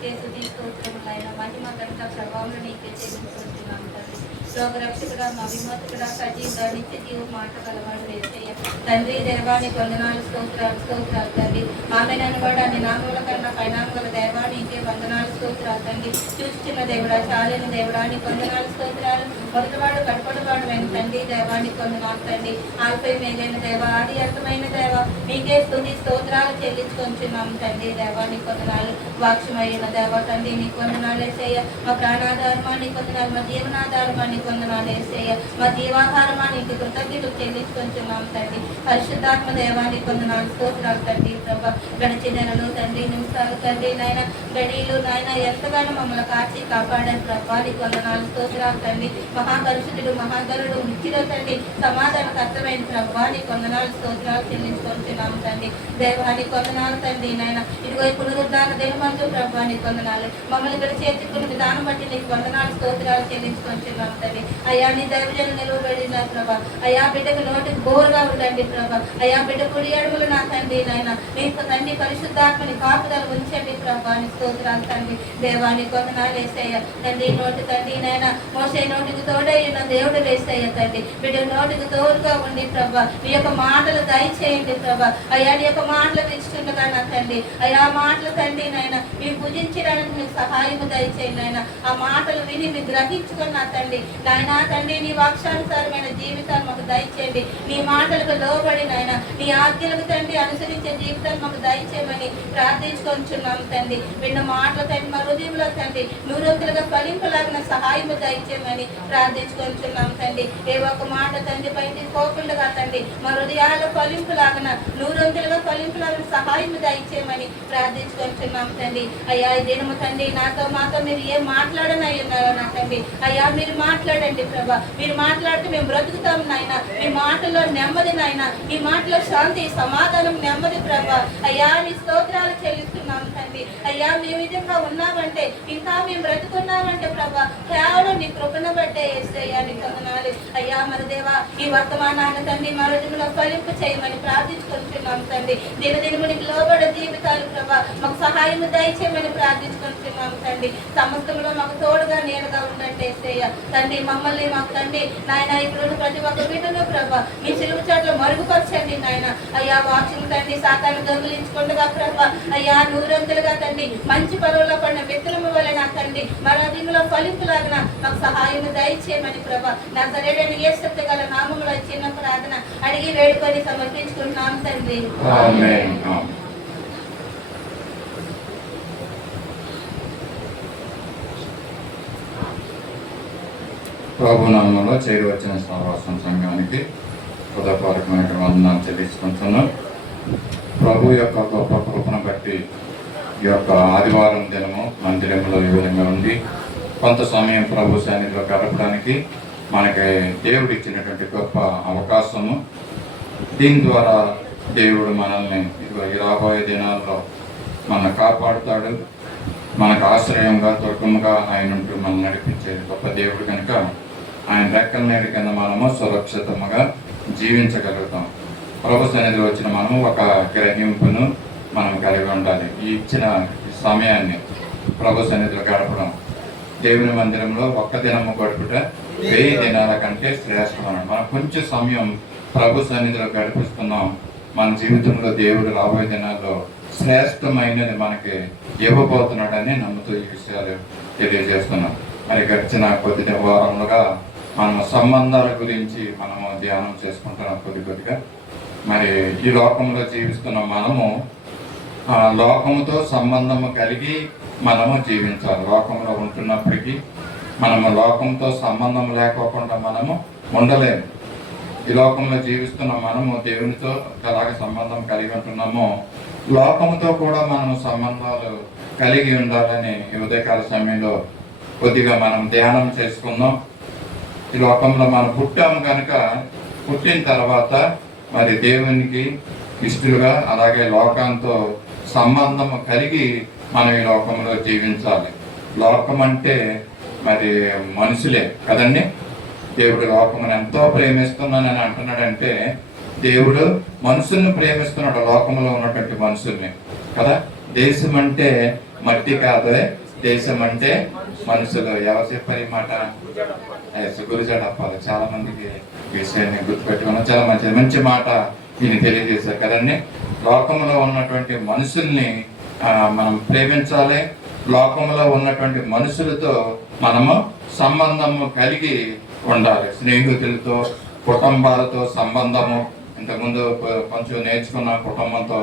నీకే స్తుతి స్తోత్రములైన మహిమ ఘనత ప్రభావం నీకే చెల్లించుకుంటున్నాం తండ్రి. లోకరక్షకుడా, మా విమోచకుడా, సజీవుడా, నిత్య జీవ మాట కలవాడు యేసయ్య తండ్రి. దేవానికి వందనాలు, స్తోత్రాలు స్తోత్రాలు తండ్రి. ఆమెనను కూడా నీ నామముల కన్నా పైనామముల దేవానికి వందనాలు, స్తోత్రాలు తండ్రి. చూస్తున్న దేవుడా, చాలిన దేవుడానికి వందనాలు, స్తోత్రాలు. మొదటివాడు కడపడివాడు అయిన తండ్రి, దేవానికి వందనాలు తండ్రి. ఆల్పై మేలైన దేవ, ఆది అంతమైన దేవ, మీకే స్తుతి స్తోత్రాలు చెల్లించుకుంటున్నాం తండ్రి. దేవానికి వందనాలు. వాక్యమైన దేవ తండ్రి, నీకు వందనాలు యేసయ్య. మా ప్రాణాధారమా నీకు వందనాలు, మా జీవనాధారమా నీకు వందనాలు యేసయ్య. మా జీవాహారమా నీకు కృతజ్ఞతలు చెల్లించుకుంటున్నాం తండ్రి. పరిశుద్ధాత్మ దేవానికి వందనాలు, స్తోత్రాలు తండ్రి. ప్రభా, గడిచిన నెలలు తండ్రి, నిమిషాలు తండ్రి, నాయన గడియలు నాయన ఎంతగానో మమ్మల్ని కాచి కాపాడారు ప్రభా, నీకు వందనాలు, స్తోత్రాలు తండ్రి. మహాపరిశుద్ధుడు, మహాగరుడు, ముఖ్యుడు తండ్రి, సమాధానకర్తమైన ప్రభా, నీకు వందనాలు, స్తోత్రాలు చెల్లించుకుంటున్నాం తండ్రి. దేవానికి వందనాలు తండ్రి. నాయన ఇదిగో పునరుద్ధాన దేవమంటూ ప్రభా, నీకు వందనాలు. మమ్మల్ని ఇక్కడ చేర్చుకున్న విధానం బట్టి నీకు వందనాలు, స్తోత్రాలు చెల్లించుకుంటున్నాం తండ్రి. అయ్యా, నీ దైవజనులు నిలువబడిన ప్రభా, అయ్యా బిడ్డకు నోటికి బోరుగా ఉండండి ప్రభా. అయ్యా బిడ్డ కుడి అడుగులు నా తండ్రి, నాయన నీకు తండ్రి పరిశుద్ధాత్మని కాపుదల ఉంచండి ప్రభా, నీ స్తోత్రాలు తండ్రి. దేవానికి వందనాలు యేసయ్య తండ్రి. నోటి తండ్రి నాయన మోసే నోటికి తోడైన దేవుడు యేసయ్య తండ్రి. బిడ్డ నోటికి తోడుగా ఉండి ప్రభా, నీ యొక్క మాటలు దయచేయండి ప్రభా. అయ్యా, నీ యొక్క మాటలు తెచ్చుకుండగా నా తండ్రి, అయ్యా మాటలు తండ్రి నాయన మీరు పూజించడానికి మీకు సహాయము దయచేయండి నాయన. ఆ మాటలు విని మీరు గ్రహించుకున్న తండ్రి నాయన తండ్రి, నీ వాక్షానుసారమైన జీవితాలు మాకు దయచేయండి. నీ మాటలకు లోబడి నాయన నీ ఆజ్ఞలకు తండ్రి అనుసరించే జీవితాలు మాకు దయచేయమని ప్రార్థించుకొంచున్నాం తండ్రి. విన్న మాటలు తండ్రి మా హృదయంలో తండ్రి నూరొంతులుగా ఫలింపలాగిన సహాయము దయచేయమని ప్రార్థించుకొంచున్నాం తండ్రి. ఏ ఒక్క మాట తండ్రి బయటికి పోకుండా తండ్రి మా హృదయాలు ఫలింపులాగిన నూరొంతులుగా ఫలింపులాగిన సహాయము దయచేయమని ప్రార్థించుకొంచున్నాం తండ్రి. అయ్యా, ఈ దినము తండ్రి నాతో మాతో మీరు ఏం మాట్లాడనై ఉన్నారో నా తండ్రి, అయ్యా మీరు మాట్లాడండి ప్రభా. మీరు మాట్లాడితే మేము బ్రతుకుతాం నాయన. మీ మాటలో నెమ్మది నాయన, ఈ మాటలో శాంతి, సమాధానం, నెమ్మది ప్రభా. అయ్యా, నీ స్తోత్రాలు చెల్లిస్తున్నాం తండ్రి. అయ్యా, మేము విధంగా ఉన్నామంటే, ఇంకా మేము బ్రతుకున్నామంటే ప్రభా కేవలం నీ కృపను బట్టే యేసయ్యా, నీకు వందనాలు. అయ్యా మన దేవా, ఈ వర్తమానాన్ని తండ్రి మా రోజులో ఫలింపు చేయమని ప్రార్థించుకుంటున్నాం తండ్రి. దినదినమునికి లోబడే జీవితాలు ప్రభా మాకు సహాయం దయచేయమని ప్రార్థించుకుంటున్నాం తండ్రి. సమస్తంలో మాకు తోడుగా నేనుగా ఉండండి యేసయ్యా తండ్రి. మమ్మల్ని మాకు తండ్రి నాయన ఇప్పుడు ప్రతి ఒక్క బిడ్డను ప్రభా మీ సిలువ చాటులో మరుగుపరచండి నాయన. అయ్యా, వాక్యం తండ్రి సాతాను దొంగిలించుకుండగా ప్రభా అయ్యా నూరంతులుగా తండ్రి మంచి పరువులో పడిన విత్తనము వలె నా తండ్రి మరో దిగులో ఫలింపులాగిన మాకు సహాయం దయచేయమని ప్రభా నజరేయుడైన యేసు గల నామములో చిన్న ప్రార్థన అడిగి వేడుకొని సమర్పించుకుంటున్నాం తండ్రి. ఆమేన్. ప్రభు నామములో చేరి వచ్చిన సహవాసం సంఘానికి హృదయపూర్వకమైన వందనాలు చెల్లించుకుంటున్నాం. ప్రభు యొక్క గొప్ప కృపను బట్టి ఈ యొక్క ఆదివారం దినము మందిరంలో ఈ విధంగా ఉండి కొంత సమయం ప్రభు సన్నిధిలో గడపడానికి మనకి దేవుడు ఇచ్చినటువంటి గొప్ప అవకాశము. దీని ద్వారా దేవుడు మనల్ని ఈ రాబోయే దినాల్లో మనల్ని కాపాడుతాడు. మనకు ఆశ్రయంగా దుర్గముగా ఆయన ఉంటూ మనం నడిపించే గొప్ప దేవుడు కనుక ఆయన రెక్కల నీడ కింద మనము సురక్షితముగా జీవించగలుగుతాం. ప్రభు సన్నిధిలో వచ్చిన మనము ఒక గ్రహింపును మనం కలిగి ఉండాలి. ఈ ఇచ్చిన సమయాన్ని ప్రభు సన్నిధిలో గడపడం, దేవుని మందిరంలో ఒక్క దినము గడుపుట 1000 దినాల కంటే శ్రేష్టమన్నాడు. మనం కొంచెం సమయం ప్రభు సన్నిధిలో గడిపిస్తున్నాం. మన జీవితంలో దేవుడు రాబోయే దినాల్లో శ్రేష్టమైనది మనకి ఇవ్వబోతున్నాడని నమ్ముతూ ఈ విషయాలు తెలియజేస్తున్నాం. మరి గడిచిన కొద్ది వారములుగా మనము సంబంధాల గురించి మనము ధ్యానం చేసుకుంటున్నాం. కొద్దిగా మరి ఈ లోకంలో జీవిస్తున్న మనము లోకముతో సంబంధము కలిగి మనము జీవించాలి. లోకంలో ఉంటున్నప్పటికీ మనము లోకంతో సంబంధం లేకోకుండా మనము ఉండలేము. ఈ లోకంలో జీవిస్తున్న మనము దేవునితో ఎలాగ సంబంధం కలిగి ఉంటున్నామో లోకముతో కూడా మనము సంబంధాలు కలిగి ఉండాలని ఈ ఉదయకాల సమయంలో కొద్దిగా మనం ధ్యానం చేసుకుందాం. ఈ లోకంలో మనం పుట్టాము కనుక పుట్టిన తర్వాత మరి దేవునికి ఇష్టలుగా అలాగే లోకంతో సంబంధం కలిగి మనం ఈ లోకంలో జీవించాలి. లోకం అంటే మరి మనుషులే కదండి. దేవుడు లోకమును ఎంతో ప్రేమిస్తున్నానని అంటున్నాడంటే దేవుడు మనుషుల్ని ప్రేమిస్తున్నాడు, లోకంలో ఉన్నటువంటి మనుషుల్ని కదా. దేశం అంటే మట్టి కాదు దేశం అంటే మనుషులు. ఎవరు చెప్పారు ఈ మాట? గురుజాడప్పాలి. చాలా మందికి విషయాన్ని గుర్తుపెట్టుకున్నాం. చాలా మంచి మాట ఈయన తెలియజేశారు కదండి. లోకంలో ఉన్నటువంటి మనుషుల్ని మనం ప్రేమించాలి. లోకంలో ఉన్నటువంటి మనుషులతో మనము సంబంధము కలిగి ఉండాలి. స్నేహితులతో, కుటుంబాలతో సంబంధము. ఇంతకుముందు కొంచెం నేర్చుకున్న కుటుంబంతో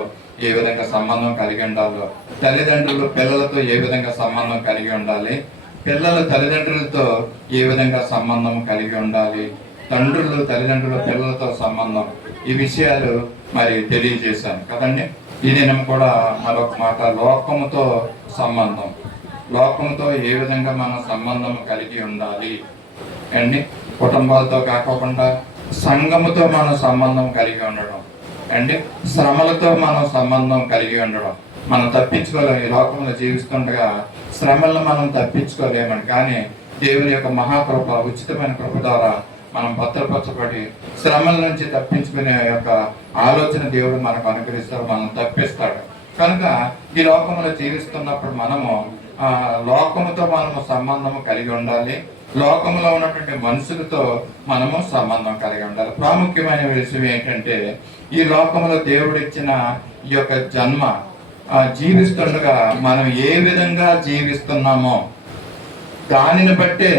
ఏ విధంగా సంబంధం కలిగి ఉండాలో, తల్లిదండ్రులు పిల్లలతో ఏ విధంగా సంబంధం కలిగి ఉండాలి, పిల్లలు తల్లిదండ్రులతో ఏ విధంగా సంబంధం కలిగి ఉండాలి, తండ్రులు తల్లిదండ్రులు పిల్లలతో సంబంధం, ఈ విషయాలు మరి తెలియజేశాను కదండి. ఈ దినం కూడా మరొక మాట, లోకముతో సంబంధం. లోకంతో ఏ విధంగా మనం సంబంధం కలిగి ఉండాలి అండి. కుటుంబాలతో కాకుండా సంఘముతో మనం సంబంధం కలిగి ఉండడం అండి. శ్రమలతో మనం సంబంధం కలిగి ఉండడం. మనం తప్పించుకోలేము. ఈ లోకంలో జీవిస్తుండగా శ్రమలను మనం తప్పించుకోలేమని, కానీ దేవుని యొక్క మహాకృప, ఉచితమైన కృప ద్వారా మనం భద్రపరచబడి శ్రమల నుంచి తప్పించుకునే యొక్క ఆలోచన దేవుడు మనకు అనుగ్రహిస్తాడు, మనం తప్పిస్తాడు. కనుక ఈ లోకంలో జీవిస్తున్నప్పుడు మనము లోకముతో మనము సంబంధము కలిగి ఉండాలి. లోకంలో ఉన్నటువంటి మనుషులతో మనము సంబంధం కలిగి ఉండాలి. ప్రాముఖ్యమైన విషయం ఏంటంటే, ఈ లోకంలో దేవుడిచ్చిన ఈ యొక్క జన్మ జీవిస్తుండగా మనం ఏ విధంగా జీవిస్తున్నామో దానిని బట్టే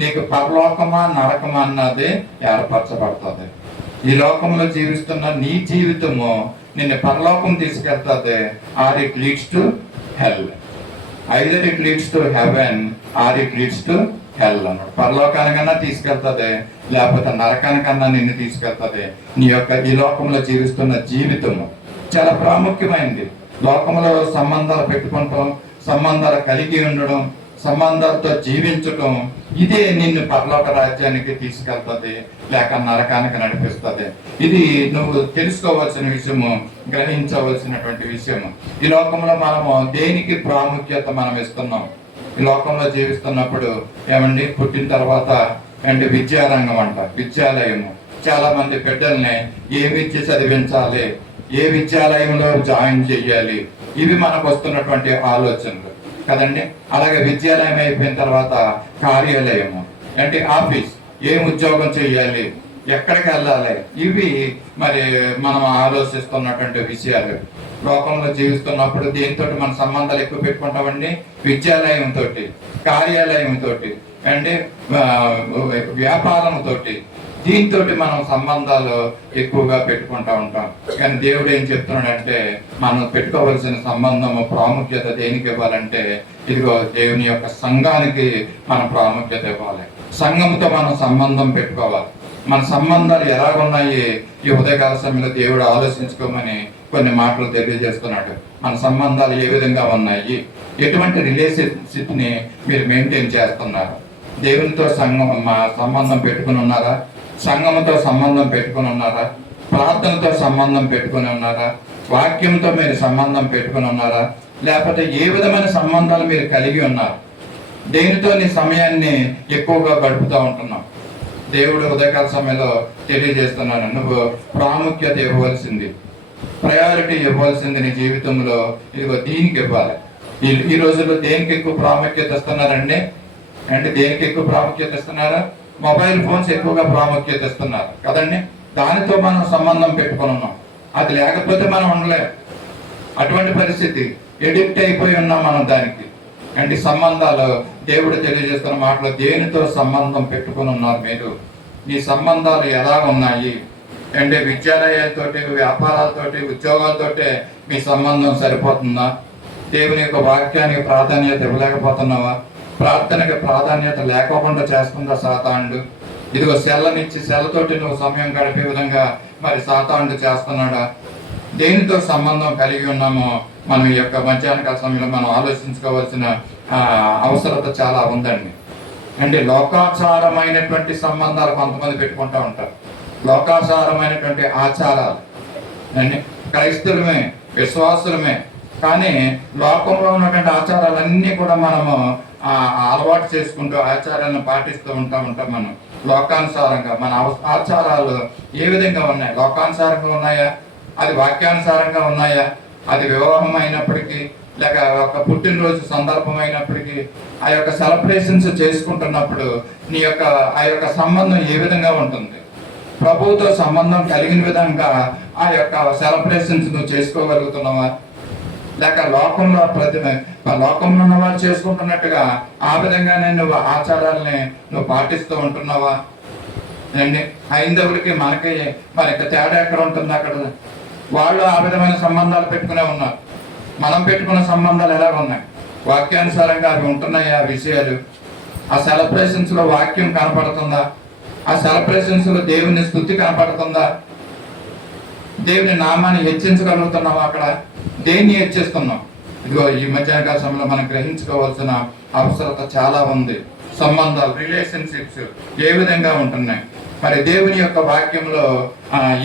నీకు పరలోకమా నరకమా అన్నది ఏర్పరచబడుతుంది. ఈ లోకంలో జీవిస్తున్న నీ జీవితము నిన్ను పరలోకం తీసుకెళ్తుంది. Or it leads to hell, either it leads to heaven or it leads to hell అన్నాడు. పరలోకానికన్నా తీసుకెళ్తుంది, లేకపోతే నరకానికన్నా నిన్ను తీసుకెళ్తుంది. నీ యొక్క ఈ లోకంలో జీవిస్తున్న జీవితము చాలా ప్రాముఖ్యమైనది. లోకంలో సంబంధాలు పెట్టుకుంటాం, సంబంధాలు కలిగి ఉండడం, సంబంధాలతో జీవించటం, ఇదే నిన్ను పరలోక రాజ్యానికి తీసుకెళ్తుంది, లేక నరకానికి నడిపిస్తుంది. ఇది నువ్వు తెలుసుకోవాల్సిన విషయము, గ్రహించవలసినటువంటి విషయము. ఈ లోకంలో మనము దేనికి ప్రాముఖ్యత మనం ఇస్తున్నాం? ఈ లోకంలో జీవిస్తున్నప్పుడు ఏమండి, పుట్టిన తర్వాత అంటే విద్యారంగం అంట, విద్యాలయము. చాలా మంది బిడ్డల్ని ఏ విద్య చదివించాలి, ఏ విద్యాలయంలో జాయిన్ చెయ్యాలి, ఇవి మనకు వస్తున్నటువంటి ఆలోచనలు కదండి. అలాగే విద్యాలయం అయిపోయిన తర్వాత కార్యాలయము అంటే ఆఫీస్, ఏం ఉద్యోగం చేయాలి, ఎక్కడికి వెళ్ళాలి, ఇవి మరి మనం ఆలోచిస్తున్నటువంటి విషయాలు. లోకంలో జీవిస్తున్నప్పుడు దేనితో మన సంబంధాలు ఎక్కువ పెట్టుకుంటామండి? విద్యాలయంతో, కార్యాలయంతో అంటే వ్యాపారంతో, దీంతో మనం సంబంధాలు ఎక్కువగా పెట్టుకుంటా ఉంటాం. కానీ దేవుడు ఏం చెప్తున్నాడంటే, మనం పెట్టుకోవలసిన సంబంధము ప్రాముఖ్యత దేనికి ఇవ్వాలంటే, ఇదిగో దేవుని యొక్క సంఘానికి మనం ప్రాముఖ్యత ఇవ్వాలి. సంఘంతో మనం సంబంధం పెట్టుకోవాలి. మన సంబంధాలు ఎలాగున్నాయి ఈ ఉదయకాల సమయంలో దేవుడు ఆలోచించుకోమని కొన్ని మాటలు తెలియజేస్తున్నాడు. మన సంబంధాలు ఏ విధంగా ఉన్నాయి, ఎటువంటి రిలేషన్షిప్ ని మీరు మెయింటైన్ చేస్తున్నారు? దేవునితో సంబంధం పెట్టుకుని ఉన్నారా? సంఘంతో సంబంధం పెట్టుకుని ఉన్నారా? ప్రార్థనతో సంబంధం పెట్టుకుని ఉన్నారా? వాక్యంతో మీరు సంబంధం పెట్టుకుని ఉన్నారా? లేకపోతే ఏ విధమైన సంబంధాలు మీరు కలిగి ఉన్నారు? దేనితో నీ సమయాన్ని ఎక్కువగా గడుపుతూ ఉంటున్నావు? దేవుడు ఉదయకాల సమయంలో తెలియజేస్తున్నాను, నువ్వు ప్రాముఖ్యత ఇవ్వవలసింది, ప్రయారిటీ ఇవ్వాల్సింది నీ జీవితంలో ఇదిగో దీనికి ఇవ్వాలి. ఈ రోజుల్లో దేనికి ఎక్కువ ప్రాముఖ్యత ఇస్తున్నారండి? అంటే దేనికి ఎక్కువ ప్రాముఖ్యత ఇస్తున్నారా? మొబైల్ ఫోన్స్ ఎక్కువగా ప్రాముఖ్యత ఇస్తున్నారు కదండి. దానితో మనం సంబంధం పెట్టుకుని ఉన్నాం. అది లేకపోతే మనం ఉండలేం. అటువంటి పరిస్థితి, ఎడిక్ట్ అయిపోయి ఉన్నాం మనం దానికి. అంటే సంబంధాలు దేవుడు తెలియజేస్తున్న మాటలో, దేనితో సంబంధం పెట్టుకుని ఉన్నారు మీరు? ఈ సంబంధాలు ఎలా ఉన్నాయి అంటే, విద్యాలయాలతోటి, వ్యాపారాలతోటి, ఉద్యోగాలతోటి మీ సంబంధం సరిపోతుందా? దేవుని యొక్క వాక్యానికి ప్రాధాన్యత ఇవ్వలేకపోతున్నావా? ప్రార్థనకి ప్రాధాన్యత లేకోకుండా చేస్తుందా సాతానుడు? ఇదిగో సెల్లనిచ్చి సెల్లతోటి నువ్వు సమయం గడిపే విధంగా మరి సాతానుడు చేస్తున్నాడా? దేనితో సంబంధం కలిగి ఉన్నామో మనం ఈ యొక్క మధ్యాహ్నకాల సమయంలో మనం ఆలోచించుకోవాల్సిన అవసరత చాలా ఉందండి. అంటే లోకాచారమైనటువంటి సంబంధాలు కొంతమంది పెట్టుకుంటూ ఉంటారు. లోకాచారమైనటువంటి ఆచారాలు అండి, క్రైస్తవులమే, విశ్వాసులమే, కానీ లోకంలో ఉన్నటువంటి ఆచారాలన్నీ కూడా మనము అలవాటు చేసుకుంటూ ఆచారాలను పాటిస్తూ ఉంటాం మనం. లోకానుసారంగా మన ఆచారాలు ఏ విధంగా ఉన్నాయి? లోకానుసారంగా ఉన్నాయా? అది వాక్యానుసారంగా ఉన్నాయా? అది వివాహం అయినప్పటికీ, లేక ఒక పుట్టినరోజు సందర్భమైనప్పటికీ ఆ యొక్క సెలబ్రేషన్స్ చేసుకుంటున్నప్పుడు నీ యొక్క ఆ యొక్క సంబంధం ఏ విధంగా ఉంటుంది? ప్రభువుతో సంబంధం కలిగిన విధంగా ఆ యొక్క సెలబ్రేషన్స్ నువ్వు చేసుకోగలుగుతున్నావా? లేక లోకంలో లోకంలో ఉన్నవారు చేసుకుంటున్నట్టుగా ఆ విధంగానే నువ్వు ఆచారాలని నువ్వు పాటిస్తూ ఉంటున్నావా? అండి, హైందవులకి మనకి మరి తేడా ఎక్కడ ఉంటుంది? అక్కడ వాళ్ళు ఆ విధమైన సంబంధాలు పెట్టుకునే ఉన్నారు. మనం పెట్టుకున్న సంబంధాలు ఎలా ఉన్నాయి? వాక్యానుసారంగా అవి ఉంటున్నాయి ఆ విషయాలు. ఆ సెలబ్రేషన్స్ లో వాక్యం కనపడుతుందా? ఆ సెలబ్రేషన్స్ లో దేవుని స్తుతి కనపడుతుందా? దేవుని నామాన్ని హెచ్చించగలుగుతున్నావా? అక్కడ దేన్ని హెచ్చిస్తున్నాం? ఇదిగో ఈ మధ్యాహ్న సమయంలో మనం గ్రహించుకోవాల్సిన అవసరత చాలా ఉంది. సంబంధాలు, రిలేషన్షిప్స్ ఏ విధంగా ఉంటున్నాయి? మరి దేవుని యొక్క వాక్యంలో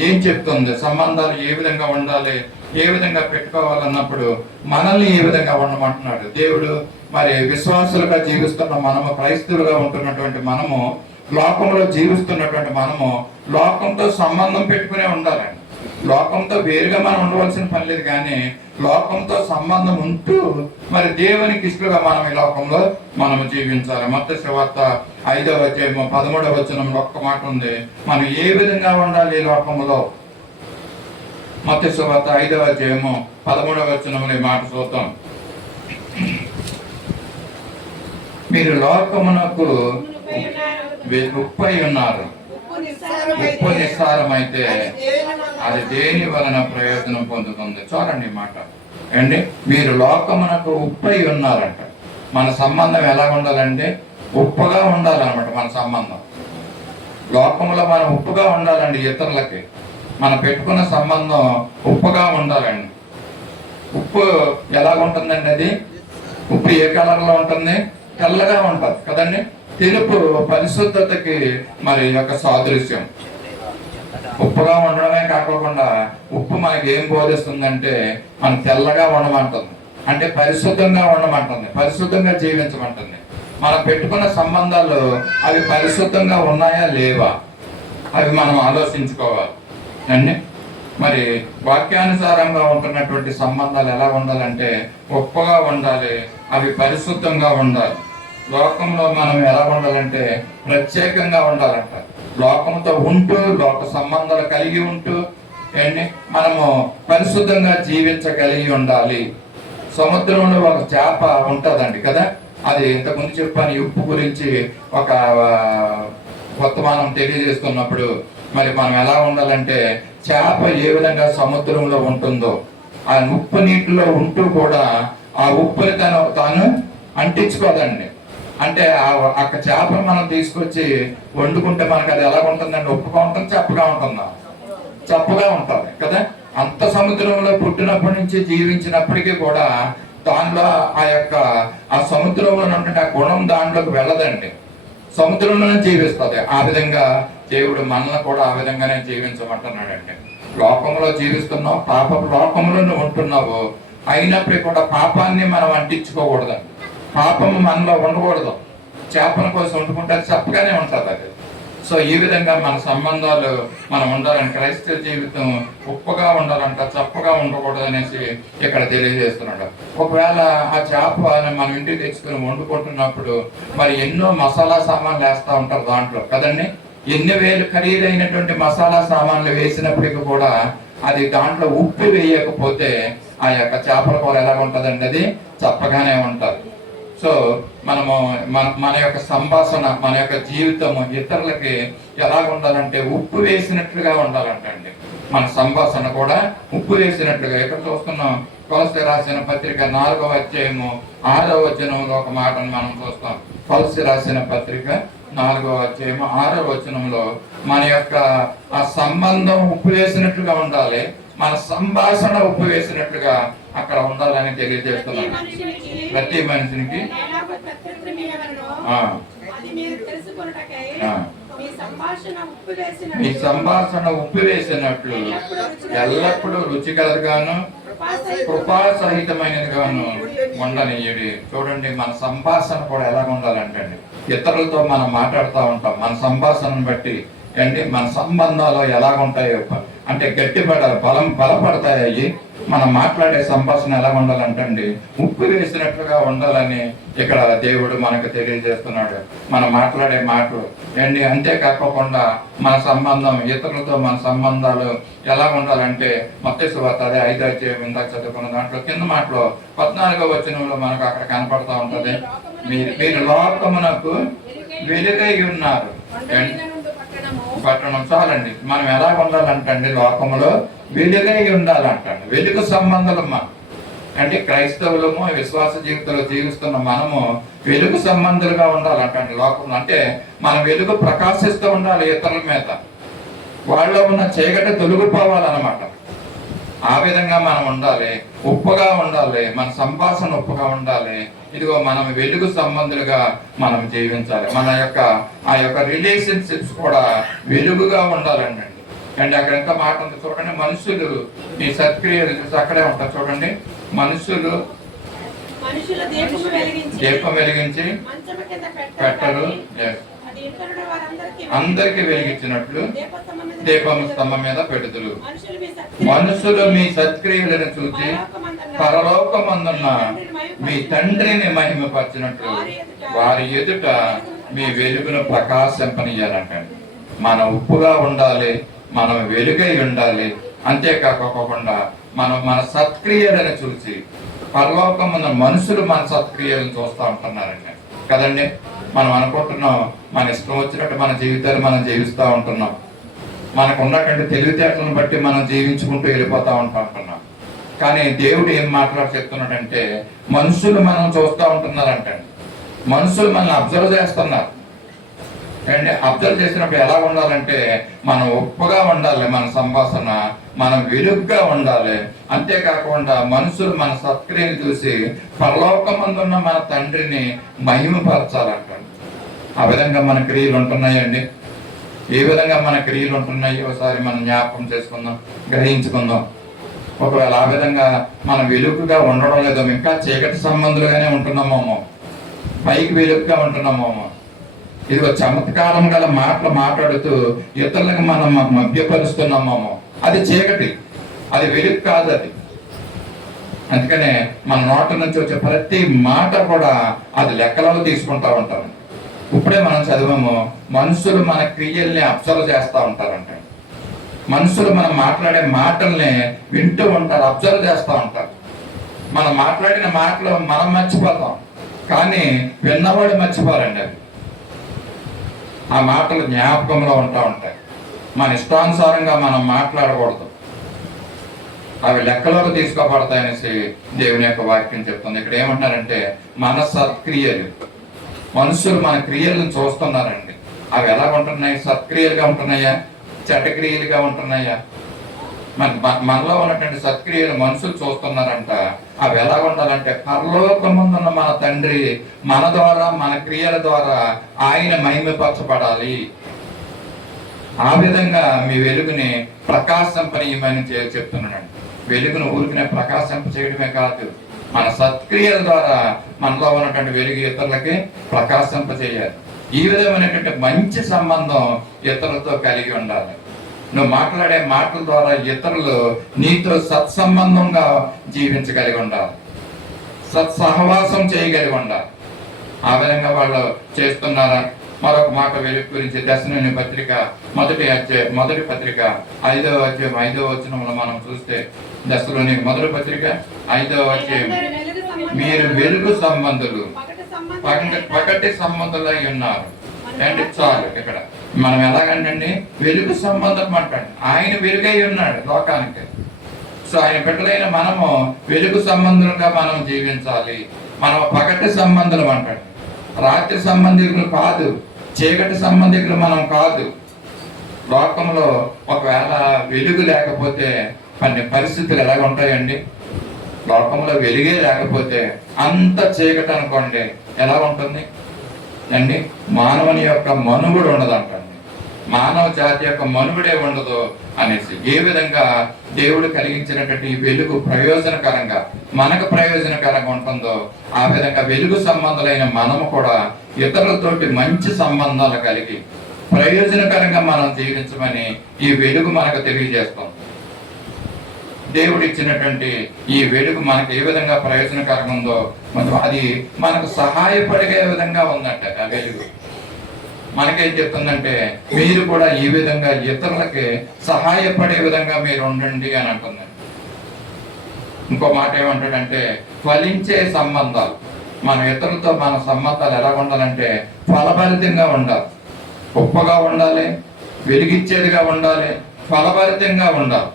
ఏం చెప్తుంది? సంబంధాలు ఏ విధంగా ఉండాలి, ఏ విధంగా పెట్టుకోవాలన్నప్పుడు మనల్ని ఏ విధంగా ఉండమంటున్నాడు దేవుడు? మరి విశ్వాసులుగా జీవిస్తున్న మనము, క్రైస్తవులుగా ఉంటున్నటువంటి మనము, లోకంలో జీవిస్తున్నటువంటి మనము లోకంతో సంబంధం పెట్టుకునే ఉండాలండి. లోకంతో వేరుగా మనం ఉండవలసిన పని లేదు, కానీ లోకంతో సంబంధం ఉంటూ మరి దేవునికి ఇష్టలుగా మనం ఈ లోకంలో మనం జీవించాలి. మత్తయి సువార్త 5వ అధ్యాయము 13వ వచనంలో ఒక్క మాట ఉంది, మనం ఏ విధంగా ఉండాలి ఈ లోకంలో. మత్తయి సువార్త 5వ అధ్యాయము 13వ వచనంలో ఈ మాట చూద్దాం. మీరు లోకమునకు ఉప్పై ఉన్నారు, ఉప్పు నిస్సారమైతే అది దేని వలన ప్రయోజనం పొందుతుంది? చూడండి ఈ మాట అండి. మీరు లోకమునకు ఉప్పై ఉన్నారంట. మన సంబంధం ఎలా ఉండాలంటే ఉప్పుగా ఉండాలన్నమాట. మన సంబంధం లోకంలో మనం ఉప్పుగా ఉండాలండి. ఇతరులకి మనం పెట్టుకున్న సంబంధం ఉప్పుగా ఉండాలండి. ఉప్పు ఎలా ఉంటుందండి? అది ఉప్పు ఏ కలర్లో ఉంటుంది? తెల్లగా ఉంటుంది కదండి. తెలుపు పరిశుద్ధతకి మరి యొక్క సాదృశ్యం. ఉప్పుగా ఉండడమే కాకుండా ఉప్పు మనకి ఏం బోధిస్తుందంటే మనం తెల్లగా ఉండమంటుంది, అంటే పరిశుద్ధంగా ఉండమంటుంది, పరిశుద్ధంగా జీవించమంటుంది. మనం పెట్టుకున్న సంబంధాలు అవి పరిశుద్ధంగా ఉన్నాయా లేవా అవి మనం ఆలోచించుకోవాలి అండి. మరి వాక్యానుసారంగా ఉంటున్నటువంటి సంబంధాలు ఎలా ఉండాలంటే ఉప్పుగా ఉండాలి, అవి పరిశుద్ధంగా ఉండాలి. లోకంలో మనం ఎలా ఉండాలంటే ప్రత్యేకంగా ఉండాలంట. లోకంతో ఉంటూ, లోక సంబంధాలు కలిగి ఉంటూ ఏంటి మనము పరిశుద్ధంగా జీవించగలిగి ఉండాలి. సముద్రంలో ఒక చేప ఉంటుందండి కదా, అది ఇంతకుముందు చెప్పాను. ఉప్పు గురించి ఒక వర్తమానం తెలియజేస్తున్నప్పుడు మరి మనం ఎలా ఉండాలంటే చేప ఏ విధంగా సముద్రంలో ఉంటుందో ఆ ఉప్పు నీటిలో ఉంటూ కూడా ఆ ఉప్పుని తాను అంటించుకోదండి. అంటే ఆ చేపను మనం తీసుకొచ్చి వండుకుంటే మనకు అది ఎలా ఉంటుందండి? ఉప్పుగా ఉంటుంది, చప్పగా ఉంటుందా? చప్పగా ఉంటుంది కదా. అంత సముద్రంలో పుట్టినప్పటి నుంచి జీవించినప్పటికీ కూడా దానిలో ఆ సముద్రంలో ఉంటే ఆ గుణం దాంట్లోకి వెళ్ళదండి. సముద్రంలోనే జీవిస్తుంది. ఆ విధంగా దేవుడు మనల్ని కూడా ఆ విధంగానే జీవించమంటున్నాడండి. లోకంలో జీవిస్తున్నావు, పాప లోకంలో నువ్వు ఉంటున్నావు, అయినప్పటికీ కూడా పాపాన్ని మనం అంటించుకోకూడదండి. పాపము మనలో ఉండకూడదు. చేపల కోసం వండుకుంటే చప్పగానే ఉంటుంది అది. సో ఈ విధంగా మన సంబంధాలు మనం ఉండాలని, క్రైస్తవ జీవితం ఉప్పుగా ఉండాలంట, చప్పగా ఉండకూడదు అనేసి ఇక్కడ తెలియజేస్తున్నాడు. ఒకవేళ ఆ చేప మనం ఇంటికి తెచ్చుకొని వండుకుంటున్నప్పుడు మరి ఎన్నో మసాలా సామాన్లు వేస్తూ ఉంటారు దాంట్లో కదండి. ఎన్ని వేలు ఖరీదైనటువంటి మసాలా సామాన్లు వేసినప్పటికీ కూడా అది దాంట్లో ఉప్పు వేయకపోతే ఆ యొక్క చేపల కూర ఎలా ఉంటుందండి? అది చప్పగానే ఉంటుంది. సో మనము మన యొక్క సంభాషణ, మన యొక్క జీవితము ఇతరులకి ఎలా ఉండాలంటే ఉప్పు వేసినట్లుగా ఉండాలంటండి. మన సంభాషణ కూడా ఉప్పు వేసినట్లుగా. ఇక్కడ చూస్తున్నాం కొలస్సీ రాసిన పత్రిక 4వ అధ్యాయము 6వ వచనంలో ఒక మాటను మనం చూస్తాం. కొలస్సీ రాసిన పత్రిక 4వ అధ్యాయము 6వ వచనంలో మన యొక్క ఆ సంబంధం ఉప్పు వేసినట్లుగా ఉండాలి, మన సంభాషణ ఉప్పు వేసినట్లుగా అక్కడ ఉండాలని తెలియజేస్తున్నాను. ప్రతి మనిషికి మీ సంభాషణ ఉప్పు వేసినట్లు ఎల్లప్పుడూ రుచికరగాను కృపాసహితమైనదిగాను ఉండనియ్యడి. చూడండి, మన సంభాషణ కూడా ఎలా ఉండాలంటే ఇతరులతో మనం మాట్లాడుతూ ఉంటాం. మన సంభాషణను బట్టి ఏంటి మన సంబంధాలు ఎలా ఉంటాయో అంటే గట్టిపడాలి, బలపడతాయి. మనం మాట్లాడే సంభాషణ ఎలా ఉండాలంటండి, ఉప్పు వేసినట్లుగా ఉండాలని ఇక్కడ దేవుడు మనకు తెలియజేస్తున్నాడు. మనం మాట్లాడే మాటలు ఏంటి, అంతేకాకుండా మన సంబంధం ఇతరులతో మన సంబంధాలు ఎలా ఉండాలంటే మత్తయి సువార్త అదే 5వ అధ్యాయం ఇందాక చదువుకున్న దాంట్లో కింద మాటలో 14వ వచనంలో మనకు అక్కడ కనపడతా ఉంటది, మీరు లోకమునకు వెలుగై ఉన్నారు. పట్టణం చాలండి. మనం ఎలా ఉండాలంటండి, లోకములో వెలుగై ఉండాలంటండి. వెలుగు సంబంధాలమ్మా అంటే క్రైస్తవులము విశ్వాస జీవితంలో జీవిస్తున్న మనము వెలుగు సంబంధులుగా ఉండాలంటండి లోకంలో. అంటే మన వెలుగు ప్రకాశిస్తూ ఉండాలి ఇతరుల మీద, వాళ్ళలో ఉన్న చీకటి తొలగిపోవాలన్నమాట. ఆ విధంగా మనం ఉండాలి, ఉప్పుగా ఉండాలి, మన సంభాషణ ఉప్పుగా ఉండాలి. ఇదిగో మనం వెలుగు సంబంధులుగా మనం జీవించాలి. మన యొక్క ఆ యొక్క రిలేషన్షిప్స్ కూడా వెలుగుగా ఉండాలండి. అండ్ అక్కడ ఎంత మాట ఉంది చూడండి, మనుషులు మీ సత్క్రియలు అక్కడే ఉంటారు చూడండి. మనుషులు దీపం వెలిగించి పెట్టరు, అందరికి వెలిగించినట్లు దీపం స్తంభం మీద పెడుదురు. మనుషులు మీ సత్క్రియలను చూసి పరలోకమందున్న మీ తండ్రిని మహిమపరిచినట్లు వారి ఎదుట మీ వెలుగును ప్రకాశింపనియాలంటండి. మనం ఉప్పుగా ఉండాలి, మనం వెలుగై ఉండాలి. అంతేకాకుండా మనం మన సత్క్రియలను చూసి పరలోకమున్న మనుషులు మన సత్క్రియలను చూస్తూ ఉంటున్నారండి కదండి. మనం అనుకుంటున్నాం మన ఇష్టం వచ్చినట్టు మన జీవితాలు మనం జీవిస్తూ ఉంటున్నాం. మనకు ఉన్నటువంటి తెలివితేటలను బట్టి మనం జీవించుకుంటూ వెళ్ళిపోతూ ఉంటున్నాం. కానీ దేవుడు ఏం చెప్తున్నాడంటే మనుషులు మనం చూస్తూ ఉంటున్నారంటండి. మనుషులు మనల్ని అబ్జర్వ్ చేస్తున్నారు అండి. అబ్జర్వ్ చేసినప్పుడు ఎలా ఉండాలంటే మనం ఉప్పుగా ఉండాలి, మన సంభాషణ మనం వెలుగుగా ఉండాలి. అంతేకాకుండా మనుషులు మన సత్క్రియని చూసి పరలోకమందున్న మన తండ్రిని మహిమపరచాలంటండి. ఆ విధంగా మన క్రియలు ఉంటున్నాయండి. ఏ విధంగా మన క్రియలు ఉంటున్నాయి ఒకసారి మనం జ్ఞాపకం చేసుకుందాం, గ్రహించుకుందాం. ఒకవేళ ఆ విధంగా మనం వెలుగుగా ఉండడం లేదో, ఇంకా చీకటి సంబంధులుగానే ఉంటున్నామేమో, పైకి వెలుగుగా ఉంటున్నామేమో. ఇదిగో చమత్కారం గల మాటలు మాట్లాడుతూ ఇతరులకు మనం మభ్యపరుస్తున్నామేమో, అది చీకటి, అది వెలుగు కాదు అది. అందుకనే మన నోట నుంచి వచ్చే ప్రతి మాట కూడా అది లెక్కలో తీసుకుంటా ఉంటాం. ఇప్పుడే మనం చదివాము, మనుషులు మన క్రియల్ని అబ్జర్వ్ చేస్తూ ఉంటారంట. మనుషులు మనం మాట్లాడే మాటల్ని వింటూ ఉంటారు, అబ్జర్వ్ చేస్తూ ఉంటారు. మనం మాట్లాడిన మాటలు మనం మర్చిపోతాం, కానీ విన్నవాడు మర్చిపోరండి. అవి ఆ మాటలు జ్ఞాపకంలో ఉంటాయి. మన ఇష్టానుసారంగా మనం మాట్లాడకూడదు, అవి లెక్కలోకి తీసుకోబడతాయనేసి దేవుని యొక్క వాక్యం చెప్తుంది. ఇక్కడ ఏమంటారంటే మన సత్క్రియలు, మనుషులు మన క్రియలను చూస్తున్నారండి. అవి ఎలా ఉంటున్నాయి? సత్క్రియలుగా ఉంటున్నాయా, చెడ్డక్రియలుగా ఉంటున్నాయా? మనలో ఉన్నటువంటి సత్క్రియలు మనుషులు చూస్తున్నారంట. అవి ఎలా ఉండాలంటే పరలోకమందున్న మన తండ్రి మన ద్వారా, మన క్రియల ద్వారా ఆయన మహిమపరచబడాలి. ఆ విధంగా మీ వెలుగుని ప్రకాశింపనీయమని చెప్తున్నాడండి. వెలుగును ఊరికినే ప్రకాశింప చేయడమే కాదు, మన సత్క్రియల ద్వారా మనలో ఉన్నటువంటి వెలుగు ఇతరులకి ప్రకాశింప చేయాలి. ఈ విధమైనటువంటి మంచి సంబంధం ఇతరులతో కలిగి ఉండాలి. నువ్వు మాట్లాడే మాటల ద్వారా ఇతరులు నీతో సత్సంబంధంగా జీవించగలిగి ఉండాలి, సత్సహవాసం చేయగలిగి ఉండాలి. ఆ విధంగా వాళ్ళు చేస్తున్నారా? మరొక మాట వెలుగు గురించి దశలోని పత్రిక మొదటి పత్రిక 5వ అధ్యాయం 5వ వచనంలో మనం చూస్తే, దశలోని మొదటి పత్రిక 5వ అధ్యాయం, మీరు వెలుగు సంబంధులు పగటి సంబంధులై ఉన్నారు అంటే చాలు. ఇక్కడ మనం ఎలాగండి వెలుగు సంబంధం అంటండి. ఆయన వెలుగై ఉన్నాడు లోకానికి. సో ఆయన బిడ్డలైన మనము వెలుగు సంబంధులుగా మనం జీవించాలి. మనం పగటి సంబంధులు అంటండి, రాత్రి సంబంధికులు కాదు, చీకటి సంబంధికులు మనం కాదు. లోకంలో ఒకవేళ వెలుగు లేకపోతే కొన్ని పరిస్థితులు ఎలాగ ఉంటాయండి? లోకంలో వెలుగే లేకపోతే అంత చీకటి అనుకోండి, ఎలా ఉంటుంది అండి? మానవుని యొక్క మనుగుడు ఉండదంటండి, మానవ జాతి యొక్క మనుగుడే ఉండదు అనేసి. ఏ విధంగా దేవుడు కలిగించినటువంటి ఈ వెలుగు ప్రయోజనకరంగా మనకు ప్రయోజనకరంగా ఉంటుందో, ఆ విధంగా వెలుగు సంబంధాలైన మనము కూడా ఇతరులతోటి మంచి సంబంధాలు కలిగి ప్రయోజనకరంగా మనం జీవించమని ఈ వెలుగు మనకు తెలియజేస్తుంది. దేవుడు ఇచ్చినటువంటి ఈ వెలుగు మనకు ఏ విధంగా ప్రయోజనకరంగా ఉందో అది మనకు సహాయపడే విధంగా ఉందంట ఆ వెలుగు. మనకేం చెప్తుందంటే మీరు కూడా ఈ విధంగా ఇతరులకి సహాయపడే విధంగా మీరు ఉండండి అని అంటుందండి. ఇంకో మాట ఏమంటాడంటే ఫలించే సంబంధాలు. మన ఇతరులతో మన సంబంధాలు ఎలా ఉండాలంటే ఫలభరితంగా ఉండాలి, గొప్పగా ఉండాలి, వెలిగించేదిగా ఉండాలి, ఫలభరితంగా ఉండాలి.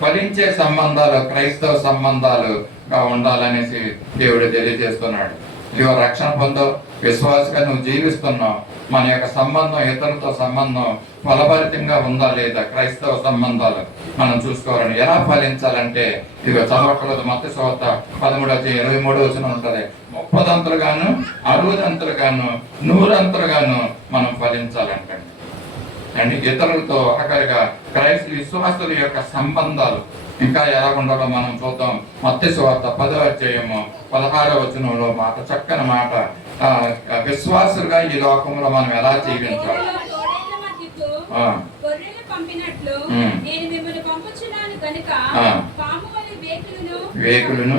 ఫలించే సంబంధాలు క్రైస్తవ సంబంధాలుగా ఉండాలనేసి దేవుడు తెలియజేస్తున్నాడు. ఇదిగో రక్షణ పొందో విశ్వాసగా నువ్వు జీవిస్తున్నావు, మన యొక్క సంబంధం ఇతరులతో సంబంధం ఫలభరితంగా ఉందా లేదా? క్రైస్తవ సంబంధాలు మనం చూసుకోవాలని. ఎలా ఫలించాలంటే ఇదిగో చదవకూడదు. మత్తయి సువార్త 13:23 ఉంటది. 30 గాను 60 గాను 100 గాను మనం ఫలించాలంటే అండి. ఇతరులతో ఆఖరిగా క్రైస్తవ విశ్వాసుల యొక్క సంబంధాలు ఇంకా ఎలా ఉండాలో మనం చూద్దాం. మత్తయి సువార్త 10:16 మాట, చక్కని మాట. విశ్వాసులుగా ఈ లోకంలో మనం ఎలా జీవించాలి? వేకులను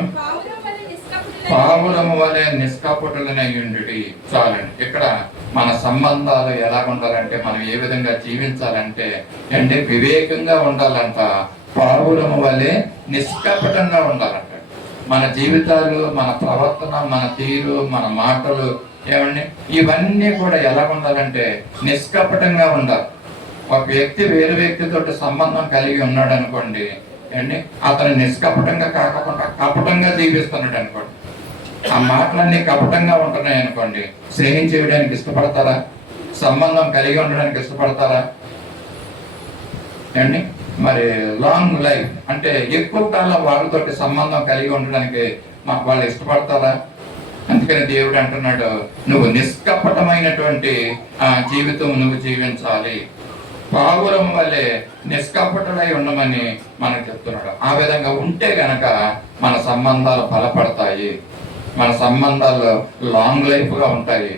పావులము వలె నిష్కపటులనయుండుడి. చాలండి. ఇక్కడ మన సంబంధాలు ఎలా ఉండాలంటే మనం ఏ విధంగా జీవించాలంటే అంటే వివేకంగా ఉండాలంట, పావులము వలె నిష్కపటంగా ఉండాలంట. మన జీవితాలు, మన ప్రవర్తన, మన తీరు, మన మాటలు ఏమండి ఇవన్నీ కూడా ఎలా ఉండాలంటే నిష్కపటంగా ఉండాలి. ఒక వ్యక్తి వేరే వ్యక్తితో సంబంధం కలిగి ఉన్నాడు అనుకోండి అండి, అతను నిష్కపటంగా కాకుండా కపటంగా జీవిస్తున్నాడు అనుకోండి, ఆ మాటలన్నీ కపటంగా ఉంటున్నాయి అనుకోండి, స్నేహం చేయడానికి ఇష్టపడతారా? సంబంధం కలిగి ఉండడానికి ఇష్టపడతారా అండి? మరి లాంగ్ లైఫ్ అంటే ఎక్కువ కాలం వాళ్ళతోటి సంబంధం కలిగి ఉండడానికి వాళ్ళు ఇష్టపడతారా? అందుకని దేవుడు అంటున్నాడు, నువ్వు నిష్కపటమైనటువంటి జీవితం నువ్వు జీవించాలి, పావురం వల్లే నిష్కపటులై ఉండమని మనకు చెప్తున్నాడు. ఆ విధంగా ఉంటే గనక మన సంబంధాలు బలపడతాయి, మన సంబంధాలు లాంగ్ లైఫ్ గా ఉంటాయి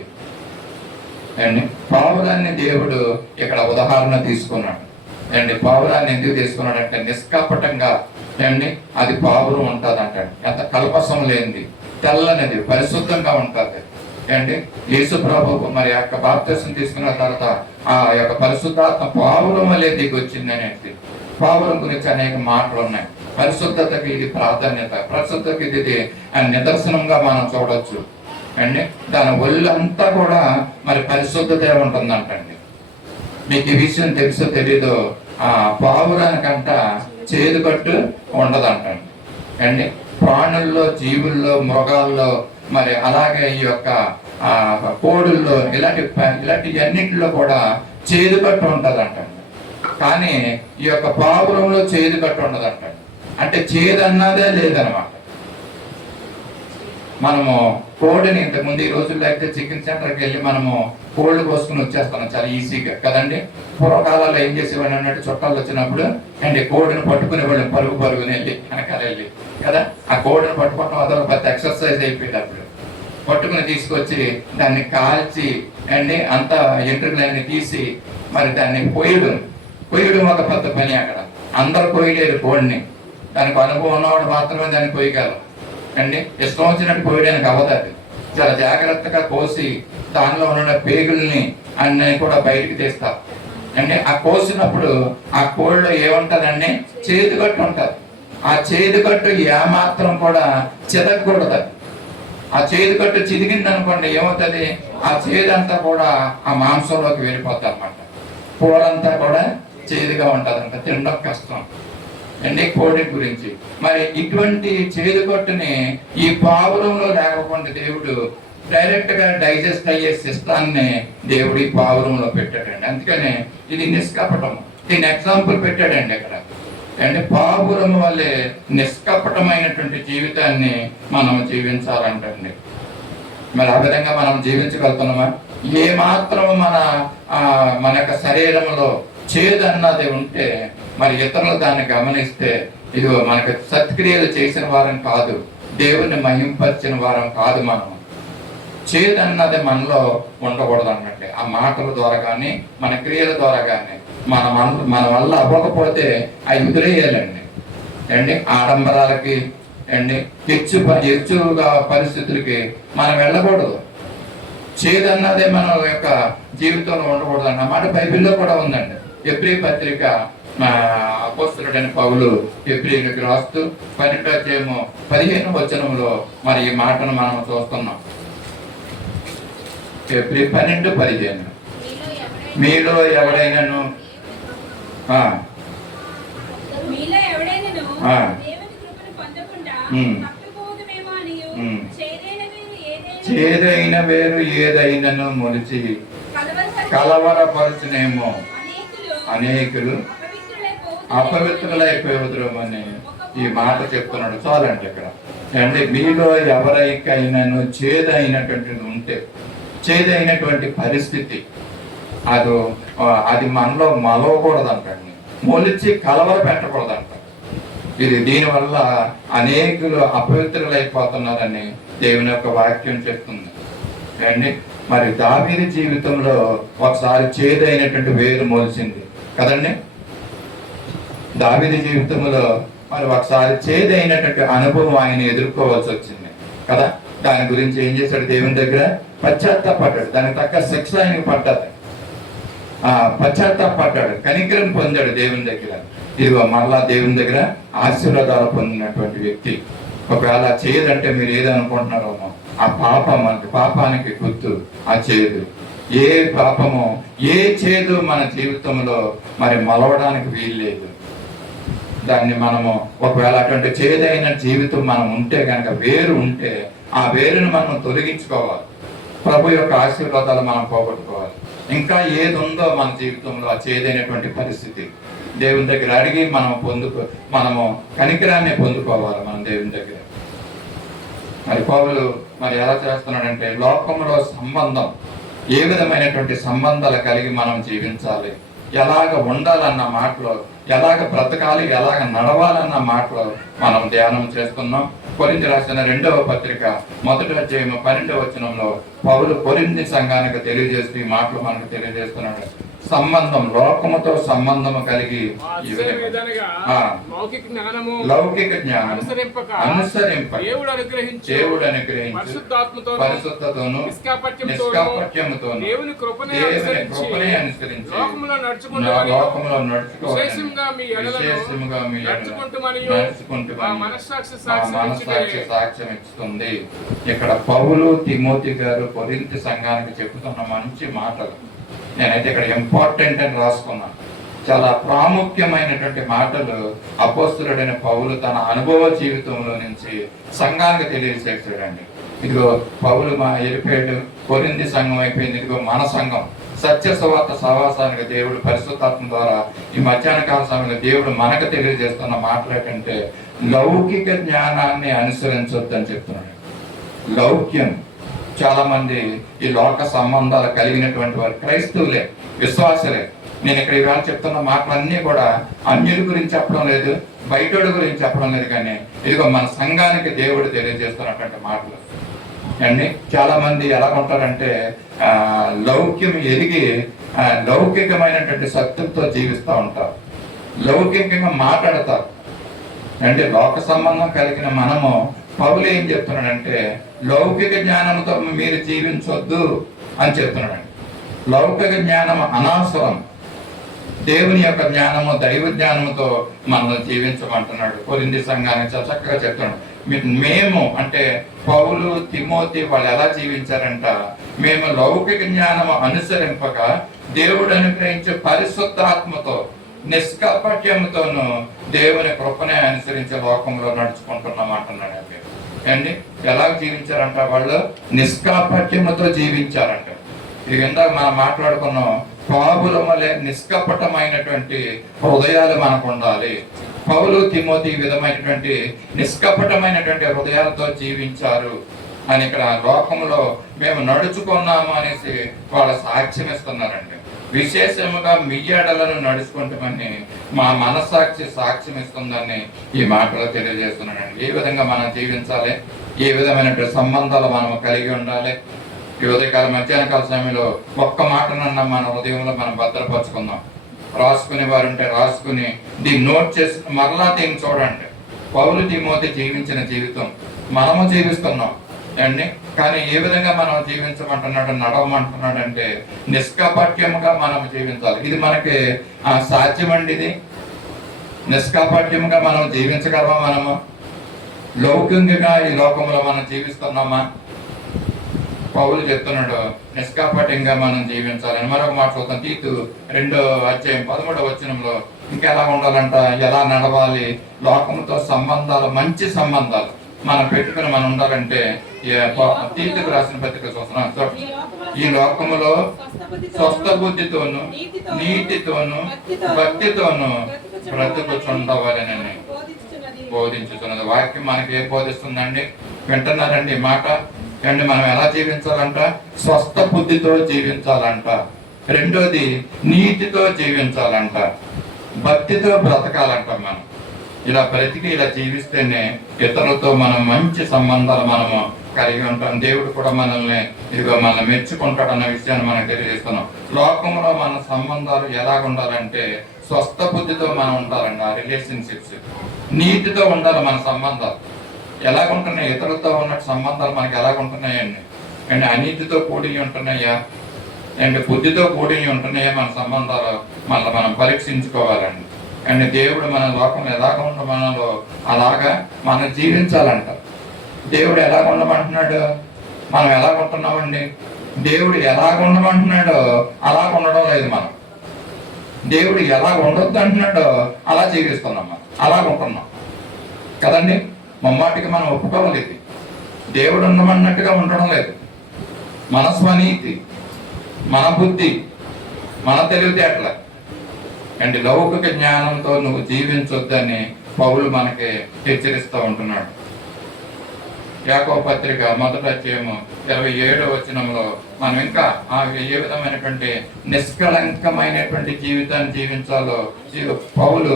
అండి. పావురాన్ని దేవుడు ఇక్కడ ఉదాహరణ తీసుకున్నాడు అండి. పావురాన్ని ఎందుకు తీసుకున్నాడంటే నిష్కపటంగా అండి అది పావురం ఉంటుంది అంటాడు. ఎంత కల్పసం లేనిది, తెల్లనిది, పరిశుద్ధంగా ఉంటుంది అండి. యేసు ప్రభు మరి యొక్క బాప్తిసం తీసుకున్న తర్వాత ఆ యొక్క పరిశుద్ధాత్మ పావురం వల్లే దిగి వచ్చింది అనేది. పావురం గురించి అనేక మాటలు ఉన్నాయి. పరిశుద్ధతకి ఇది ప్రాధాన్యత, పరిశుద్ధతకి ఇది నిదర్శనంగా మనం చూడొచ్చు అండి. దాని ఒళ్ళంతా కూడా మరి పరిశుద్ధత ఉంటుందంటండి. మీకు ఈ విషయం తెలుసో తెలీదో, ఆ పావురానికంట చేదు కట్టు ఉండదంటండి అండి. ప్రాణుల్లో, జీవుల్లో, మృగాల్లో మరి అలాగే ఈ యొక్క కోడుల్లో ఇలాంటి అన్నింటిలో కూడా చేదు కట్టు ఉంటుందంటండి. కానీ ఈ యొక్క పావురంలో చేదు కట్టు ఉండదంటండి. అంటే చేదు అన్నదే లేదనమాట. మనము కోడిని ఇంతకుముందు ఈ రోజుల్లో అయితే చికెన్ సెంటర్కి వెళ్ళి మనము కోళ్ళు కోసుకుని వచ్చేస్తున్నాం చాలా ఈజీగా కదండి. పూర్వకాలంలో ఏం చేసేవాడు అన్నట్టు చుట్టాలు వచ్చినప్పుడు అండి కోడిని పట్టుకునేవాళ్ళు పరుగుని వెళ్ళి వెనకాల వెళ్ళి కదా. ఆ కోడిని పట్టుకోవడం అదొక పెద్ద ఎక్సర్సైజ్ అయిపోయింది. అప్పుడు పట్టుకుని తీసుకొచ్చి దాన్ని కాల్చి అండి అంతా ఎంట్రుకలన్నీ తీసి మరి దాన్ని కొయ్యడం ఒక పెద్ద పని. అక్కడ అందరూ కొయ్యలేరు కోడిని, దానికి అనుభవం ఉన్నవాడు మాత్రమే దాన్ని కొయ్యగలరు అండి. ఇష్టం వచ్చినట్టు కోయడానికి అవ్వదు. చాలా జాగ్రత్తగా కోసి దానిలో ఉన్న పేగుల్ని అన్నీ కూడా బయటికి తీస్తారు అండి. ఆ కోసినప్పుడు ఆ కోళ్ళలో ఏముంటదండి? చేదుగట్టు ఉంటుంది. ఆ చేదుగట్టు ఏమాత్రం కూడా చితకూడదు. ఆ చేదుగట్టు చిదిగింది అనుకోండి ఏమవుతుంది? ఆ చేదంతా కూడా ఆ మాంసంలోకి వెళ్ళిపోతుంది అన్నమాట. కూరంతా కూడా చేదుగా ఉంటుందంట, తినడం కష్టం అండి కోడి గురించి. మరి ఇటువంటి చేదుగట్టుని ఈ పావురంలో లేకపోతే దేవుడు డైరెక్ట్ గా డైజెస్ట్ అయ్యే సిస్టాన్ని దేవుడు ఈ పావురంలో పెట్టాడండి. అందుకనే ఇది నిష్కపటం. దీని ఎగ్జాంపుల్ పెట్టాడండి ఇక్కడ అంటే పావురం వల్లే నిష్కపటమైనటువంటి జీవితాన్ని మనం జీవించాలంటండి. మరి ఆ విధంగా మనం జీవించగలుగుతున్నామా? ఏ మాత్రం మన యొక్క శరీరంలో చేదు అన్నది ఉంటే మరి ఇతరులు దాన్ని గమనిస్తే ఇది మనకు సత్క్రియలు చేసిన వారం కాదు, దేవుణ్ణి మహింపరిచిన వారం కాదు. మనం చేదు అన్నది మనలో ఉండకూడదు అన్నట్టు. ఆ మాటల ద్వారా కానీ మన క్రియల ద్వారా కానీ మన వల్ల అవ్వకపోతే అవి వదిలేయాలండి. అండి ఆడంబరాలకి అండి హెచ్చుగా పరిస్థితులకి మనం వెళ్ళకూడదు. చేదన్నదే మన యొక్క జీవితంలో ఉండకూడదు అన్నమాట బైబిల్లో కూడా ఉందండి. ఎబ్రీ పత్రిక అపోస్తలుడైన పౌలు ఎబ్రీలకు రాస్తూ 12:15 మరి ఈ మాటను మనం చూస్తున్నాం. ఎబ్రీ 12:15 మీలో ఎవడైనాను చేదైన వేరు ఏదైనాను మొలిచి కలవరపరచునేమో అనేకులు అపవిత్రులైపోదురమని ఈ మాట చెప్తున్నాడు. చాలండి ఇక్కడ అంటే మీలో ఎవరికైనాను చేదైనటువంటిది ఉంటే, చేదైనటువంటి పరిస్థితి అది మనలో మలవకూడదంటండి, మొలిచి కలవర పెట్టకూడదంట. దీనివల్ల అనేకులు అపవిత్రులైపోతున్నారని దేవుని యొక్క వాక్యం చెప్తుంది అండి. మరి దావీదు జీవితంలో ఒకసారి చేదైనటువంటి వేరు మొలిచింది కదండి. దావీదు జీవితంలో మరి ఒకసారి చేదైనటువంటి అనుభవం ఆయన ఎదుర్కోవాల్సి వచ్చింది కదా. దాని గురించి ఏం చేశాడు? దేవుని దగ్గర పశ్చాత్తాపడ్డాడు. దానికి తగ్గ శిక్ష ఆయనకు పడ్డది. పశ్చాత్తాపడ్డాడు, కనికరం పొందాడు దేవుని దగ్గర. ఇదిగో మరలా దేవుని దగ్గర ఆశీర్వాదాలు పొందినటువంటి వ్యక్తి. ఒకవేళ చేయదంటే మీరు ఏదనుకుంటున్నారో ఆ పాపానికి గుర్తు ఆ చేదు. ఏ పాపము ఏ చేదు మన జీవితంలో మరి మలవడానికి వీల్లేదు. దాన్ని మనము ఒకవేళ అటువంటి చేదైన జీవితం మనం ఉంటే కనుక, వేరు ఉంటే ఆ వేరును మనం తొలగించుకోవాలి. ప్రభు యొక్క ఆశీర్వాదాలు మనం పోగొట్టుకోవాలి. ఇంకా ఏది ఉందో మన జీవితంలో ఆ చేదైనటువంటి పరిస్థితి దేవుని దగ్గర అడిగి మనము కనికరాన్ని పొందుకోవాలి మనం దేవుని దగ్గర. మరి పౌలు మరి ఎలా చేస్తున్నాడంటే, లోకంలో సంబంధం ఏ విధమైనటువంటి సంబంధాలు కలిగి మనం జీవించాలి, ఎలాగ ఉండాలన్న మాటలో, ఎలాగ బ్రతకాలి, ఎలాగ నడవాలన్న మాటలో మనం ధ్యానం చేస్తున్నాం. కొరింథీ రాసిన 2వ పత్రిక 1వ అధ్యాయం 12వ పౌలు కొరింథీ సంఘానికి తెలియజేస్తూ ఈ మాటలు మనకు తెలియజేస్తున్నాడు. సంబంధం, లోకముతో సంబంధము కలిగి లౌకిక జ్ఞానం అనుసరింప దేవుడు అనుగ్రహించి పరిశుద్ధతోను నిష్కాపట్యముతోను దేవుని కృపనే అనుసరించి లోకములో విశేషముగా మీ నడుచుకుంటూ సాక్ష్యం ఇస్తుంది. ఇక్కడ పౌలు తిమోతి గారు కొరింథీ సంఘానికి చెబుతున్న మంచి మాటలు నేనైతే ఇక్కడ ఇంపార్టెంట్ అని రాసుకున్నాను. చాలా ప్రాముఖ్యమైనటువంటి మాటలు అపోస్తలుడైన పౌలు తన అనుభవ జీవితంలో నుంచి సంఘానికి తెలియజేసాడండి. ఇదిగో పౌలు వెళ్ళిపోయాడు, కొరింథీ సంఘం అయిపోయింది. ఇదిగో మన సంఘం సత్య సువార్త సహవాసానికి దేవుడు పరిశుద్ధాత్మ ద్వారా ఈ మధ్యాహ్న కాల సమయంలో దేవుడు మనకు తెలియజేస్తున్న మాటలు ఏంటంటే, లౌకిక జ్ఞానాన్ని అనుసరించొద్దని చెప్తున్నాడు. లౌక్యం, చాలా మంది ఈ లోక సంబంధాలు కలిగినటువంటి వారు క్రైస్తవులే, విశ్వాసులే. నేను ఇక్కడ ఇవాళ చెప్తున్న మాటలన్నీ కూడా అన్యుల గురించి చెప్పడం లేదు, బయటోడి గురించి చెప్పడం లేదు, కానీ ఇదిగో మన సంఘానికి దేవుడు తెలియజేస్తున్నటువంటి మాటలు అండి. చాలా మంది ఎలా ఉంటారంటే లౌక్యం ఎదిగి లౌకికమైనటువంటి సత్యంతో జీవిస్తూ ఉంటారు, లౌకికంగా మాట్లాడతారు. అంటే లోక సంబంధం కలిగిన మనము పౌలు ఏం చెప్తున్నాడంటే, లౌకిక జ్ఞానంతో మీరు జీవించొద్దు అని చెప్తున్నాడండి. లౌకిక జ్ఞానం అనవసరం, దేవుని యొక్క జ్ఞానము దైవ జ్ఞానముతో మనం జీవించమంటున్నాడు. కొరింథీ సంఘానికి చక్కగా చెప్తున్నాడు. మేము అంటే పౌలు తిమోతి వాళ్ళు ఎలా జీవించారంట, మేము లౌకిక జ్ఞానము అనుసరింపక దేవుడు అనుగ్రహించే పరిశుద్ధాత్మతో నిష్కాపట్యముతోను దేవుని కృపనే అనుసరించే లోకంలో నడుచుకుంటున్నాం అంటున్నాడు అండి. ఎలా జీవించారంట? వాళ్ళు నిష్కాపట్యముతో జీవించారంట. ఇది ఇందాక మనం మాట్లాడుకున్నాం, పాపుల వలె నిష్కపటమైనటువంటి హృదయాలు మనకు ఉండాలి. పౌలు తిమోతి ఈ విధమైనటువంటి నిష్కపటమైనటువంటి హృదయాలతో జీవించారు అని ఇక్కడ లోకంలో మేము నడుచుకున్నాము అనేసి వాళ్ళ సాక్ష్యం ఇస్తున్నారండి. విశేషముగా మీ ఎడలను నడుచుకుంటామని మా మనస్సాక్షి సాక్ష్యం ఇస్తుందని ఈ మాటలో తెలియజేస్తున్నానండి. ఏ విధంగా మనం జీవించాలి, ఏ విధమైనటువంటి సంబంధాలు మనం కలిగి ఉండాలి. ఈ ఉదయకాల మధ్యాహ్నకాల సమయంలో ఒక్క మాటనన్నా మన హృదయంలో మనం భద్రపరుచుకుందాం. రాసుకునే వారు ఉంటే రాసుకుని దీన్ని నోట్ చేసి మరలా దీన్ని చూడండి. పౌలు తిమోతి జీవించిన జీవితం మనము జీవిస్తున్నాం అండి. కానీ ఏ విధంగా మనం జీవించమంటున్నాడు, నడవమంటున్నాడు అంటే నిష్కాపట్యముగా మనం జీవించాలి. ఇది మనకి సాధ్యమండి. ఇది నిష్కాపట్యముగా మనం జీవించగలమా? మనము లౌకికంగా ఈ లోకంలో మనం జీవిస్తున్నామా? పౌలు చెప్తున్నాడు నిష్కాపట్యంగా మనం జీవించాలని. మరొక మాట చూద్దాం. తీతు 2:13 ఇంకెలా ఉండాలంట, ఎలా నడవాలి, లోకంతో సంబంధాలు, మంచి సంబంధాలు మనం పెట్టుకుని మనం ఉండాలంటే తీతుకు రాసిన పత్రిక చూస్తున్నాం. ఈ లోకములో స్వస్థ బుద్ధితోను నీతితోను భక్తితోను బ్రతుకుచుండవాలని బోధించుతున్నది. వాక్యం మనకి ఏ బోధిస్తుందండి? వింటున్నారండి ఈ మాట? అండి మనం ఎలా జీవించాలంట? స్వస్థ బుద్ధితో జీవించాలంట. రెండోది నీతితో జీవించాలంట. భక్తితో బ్రతకాలంట. మనం ఇలా బ్రతికి ఇలా జీవిస్తేనే ఇతరులతో మనం మంచి సంబంధాలు మనము కలిగి ఉంటాం. దేవుడు కూడా మనల్ని మెచ్చుకుంటాడు అన్న విషయాన్ని మనం తెలియజేస్తున్నాం. లోకంలో మన సంబంధాలు ఎలాగ ఉండాలంటే స్వస్థ బుద్ధితో మనం ఉండాలండి. ఆ రిలేషన్షిప్స్ నీతితో ఉండాలి. మన సంబంధాలు ఎలాగుంటున్నాయి? ఇతరులతో ఉన్న సంబంధాలు మనకి ఎలాగుంటున్నాయండి? అండ్ అనీతితో కూడి ఉంటున్నాయా అండ్ బుద్ధితో కూడి ఉంటున్నాయా? మన సంబంధాలు మళ్ళీ మనం పరీక్షించుకోవాలండి. అండ్ దేవుడు మన లోకం ఎలాగ ఉండమనలో అలాగా మనం జీవించాలంట. దేవుడు ఎలాగ ఉండమంటున్నాడు, మనం ఎలాగ ఉంటున్నామండి? దేవుడు ఎలాగ ఉండమంటున్నాడో అలాగ ఉండడం లేదు. మనం దేవుడు ఎలా ఉండొద్దు అంటున్నాడో అలా జీవిస్తున్నాం. మనం అలాగ ఉంటున్నాం కదండి. మమ్మాటికి మనం ఒప్పుకోవాలి. ఇది దేవుడు ఉండమన్నట్టుగా ఉండడం లేదు. మన స్వనీతి, మన బుద్ధి, మన తెలివితేటల అంటే లౌకిక జ్ఞానంతో నువ్వు జీవించొద్దని పౌలు మనకి హెచ్చరిస్తూ ఉంటున్నాడు. యాకోబు పత్రిక 1:27 మనం ఇంకా ఏ విధమైనటువంటి నిష్కళంకమైనటువంటి జీవితాన్ని జీవించాలో పౌలు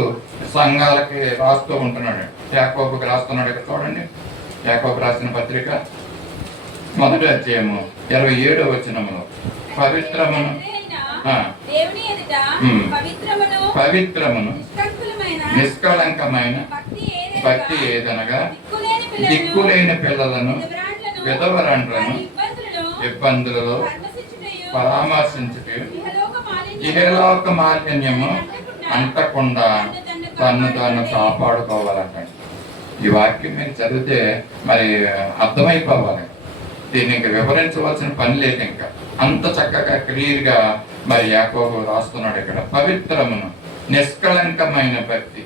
సంఘాలకి రాస్తూ ఉంటున్నాడు. యాకోబుకి రాస్తున్నాడు. ఇక్కడ చూడండి, యాకోబు రాసిన పత్రిక 1:27 పవిత్రమును నిష్కళంకమైన భక్తి ఏదనగా దిక్కులేని పిల్లలను విధవరండ్లను ఇబ్బందులలో పరామర్శించుటూ ఇహలోక మాలిన్యము అంటకుండా తను తాను కాపాడుకోవాలంట. ఈ వాక్యం మీరు చదివితే మరి అర్థమైపోవాలి. దీన్ని ఇంకా వివరించవలసిన పని లేదు. ఇంకా అంత చక్కగా క్లియర్గా మరి యాకోబు రాస్తున్నాడు ఇక్కడ. పవిత్రమును నిష్కళంకమైన భక్తి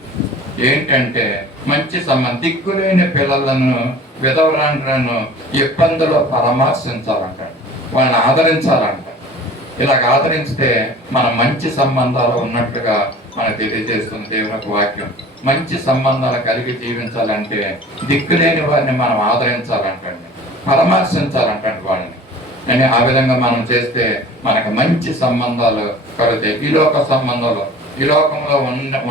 ఏంటంటే మంచి దిక్కులేని పిల్లలను విధవరాండ్రను ఇబ్బందులు పరామర్శించాలంట, వాళ్ళని ఆదరించాలంట. ఇలాగ ఆదరిస్తే మనం మంచి సంబంధాలు ఉన్నట్టుగా మనకు తెలియజేస్తుంది దేవుని వాక్యం. మంచి సంబంధాలు కలిగి జీవించాలంటే దిక్కులేని వారిని మనం ఆదరించాలంటండి, పరామర్శించాలంటండి వాళ్ళని. అని ఆ విధంగా మనం చేస్తే మనకు మంచి సంబంధాలు కలుగుతాయి. ఈ లోక సంబంధాలు, ఈ లోకంలో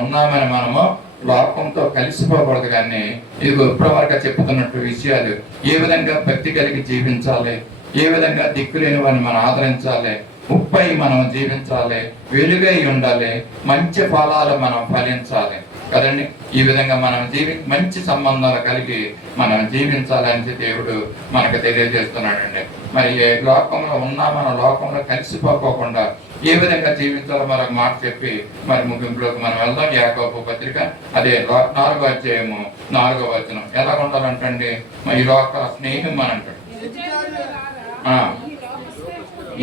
ఉన్నామని మనము లోకంతో కలిసిపోకూడదు. కానీ ఇది ఇప్పటివరకు చెప్పుతున్నట్టు విషయాలు ఏ విధంగా భక్తి కలిగి జీవించాలి, ఏ విధంగా దిక్కులేని వారిని మనం ఆదరించాలి, ఉప్పై మనం జీవించాలి, వెలుగై ఉండాలి, మంచి ఫలాలు మనం ఫలించాలి కదండి. ఈ విధంగా మనం మంచి సంబంధాలు కలిగి మనం జీవించాలని దేవుడు మనకు తెలియజేస్తున్నాడండి. మరి ఏ లోకంలో మన లోకంలో కలిసిపోకుండా ఏ విధంగా జీవించాలో మరొక మాట చెప్పి మరి ముగింపులోకి మనం వెళ్దాం. యాకోబు పత్రిక 4:4 ఎలా ఉండాలంటండి? ఈ లోక స్నేహం అని అంటాడు.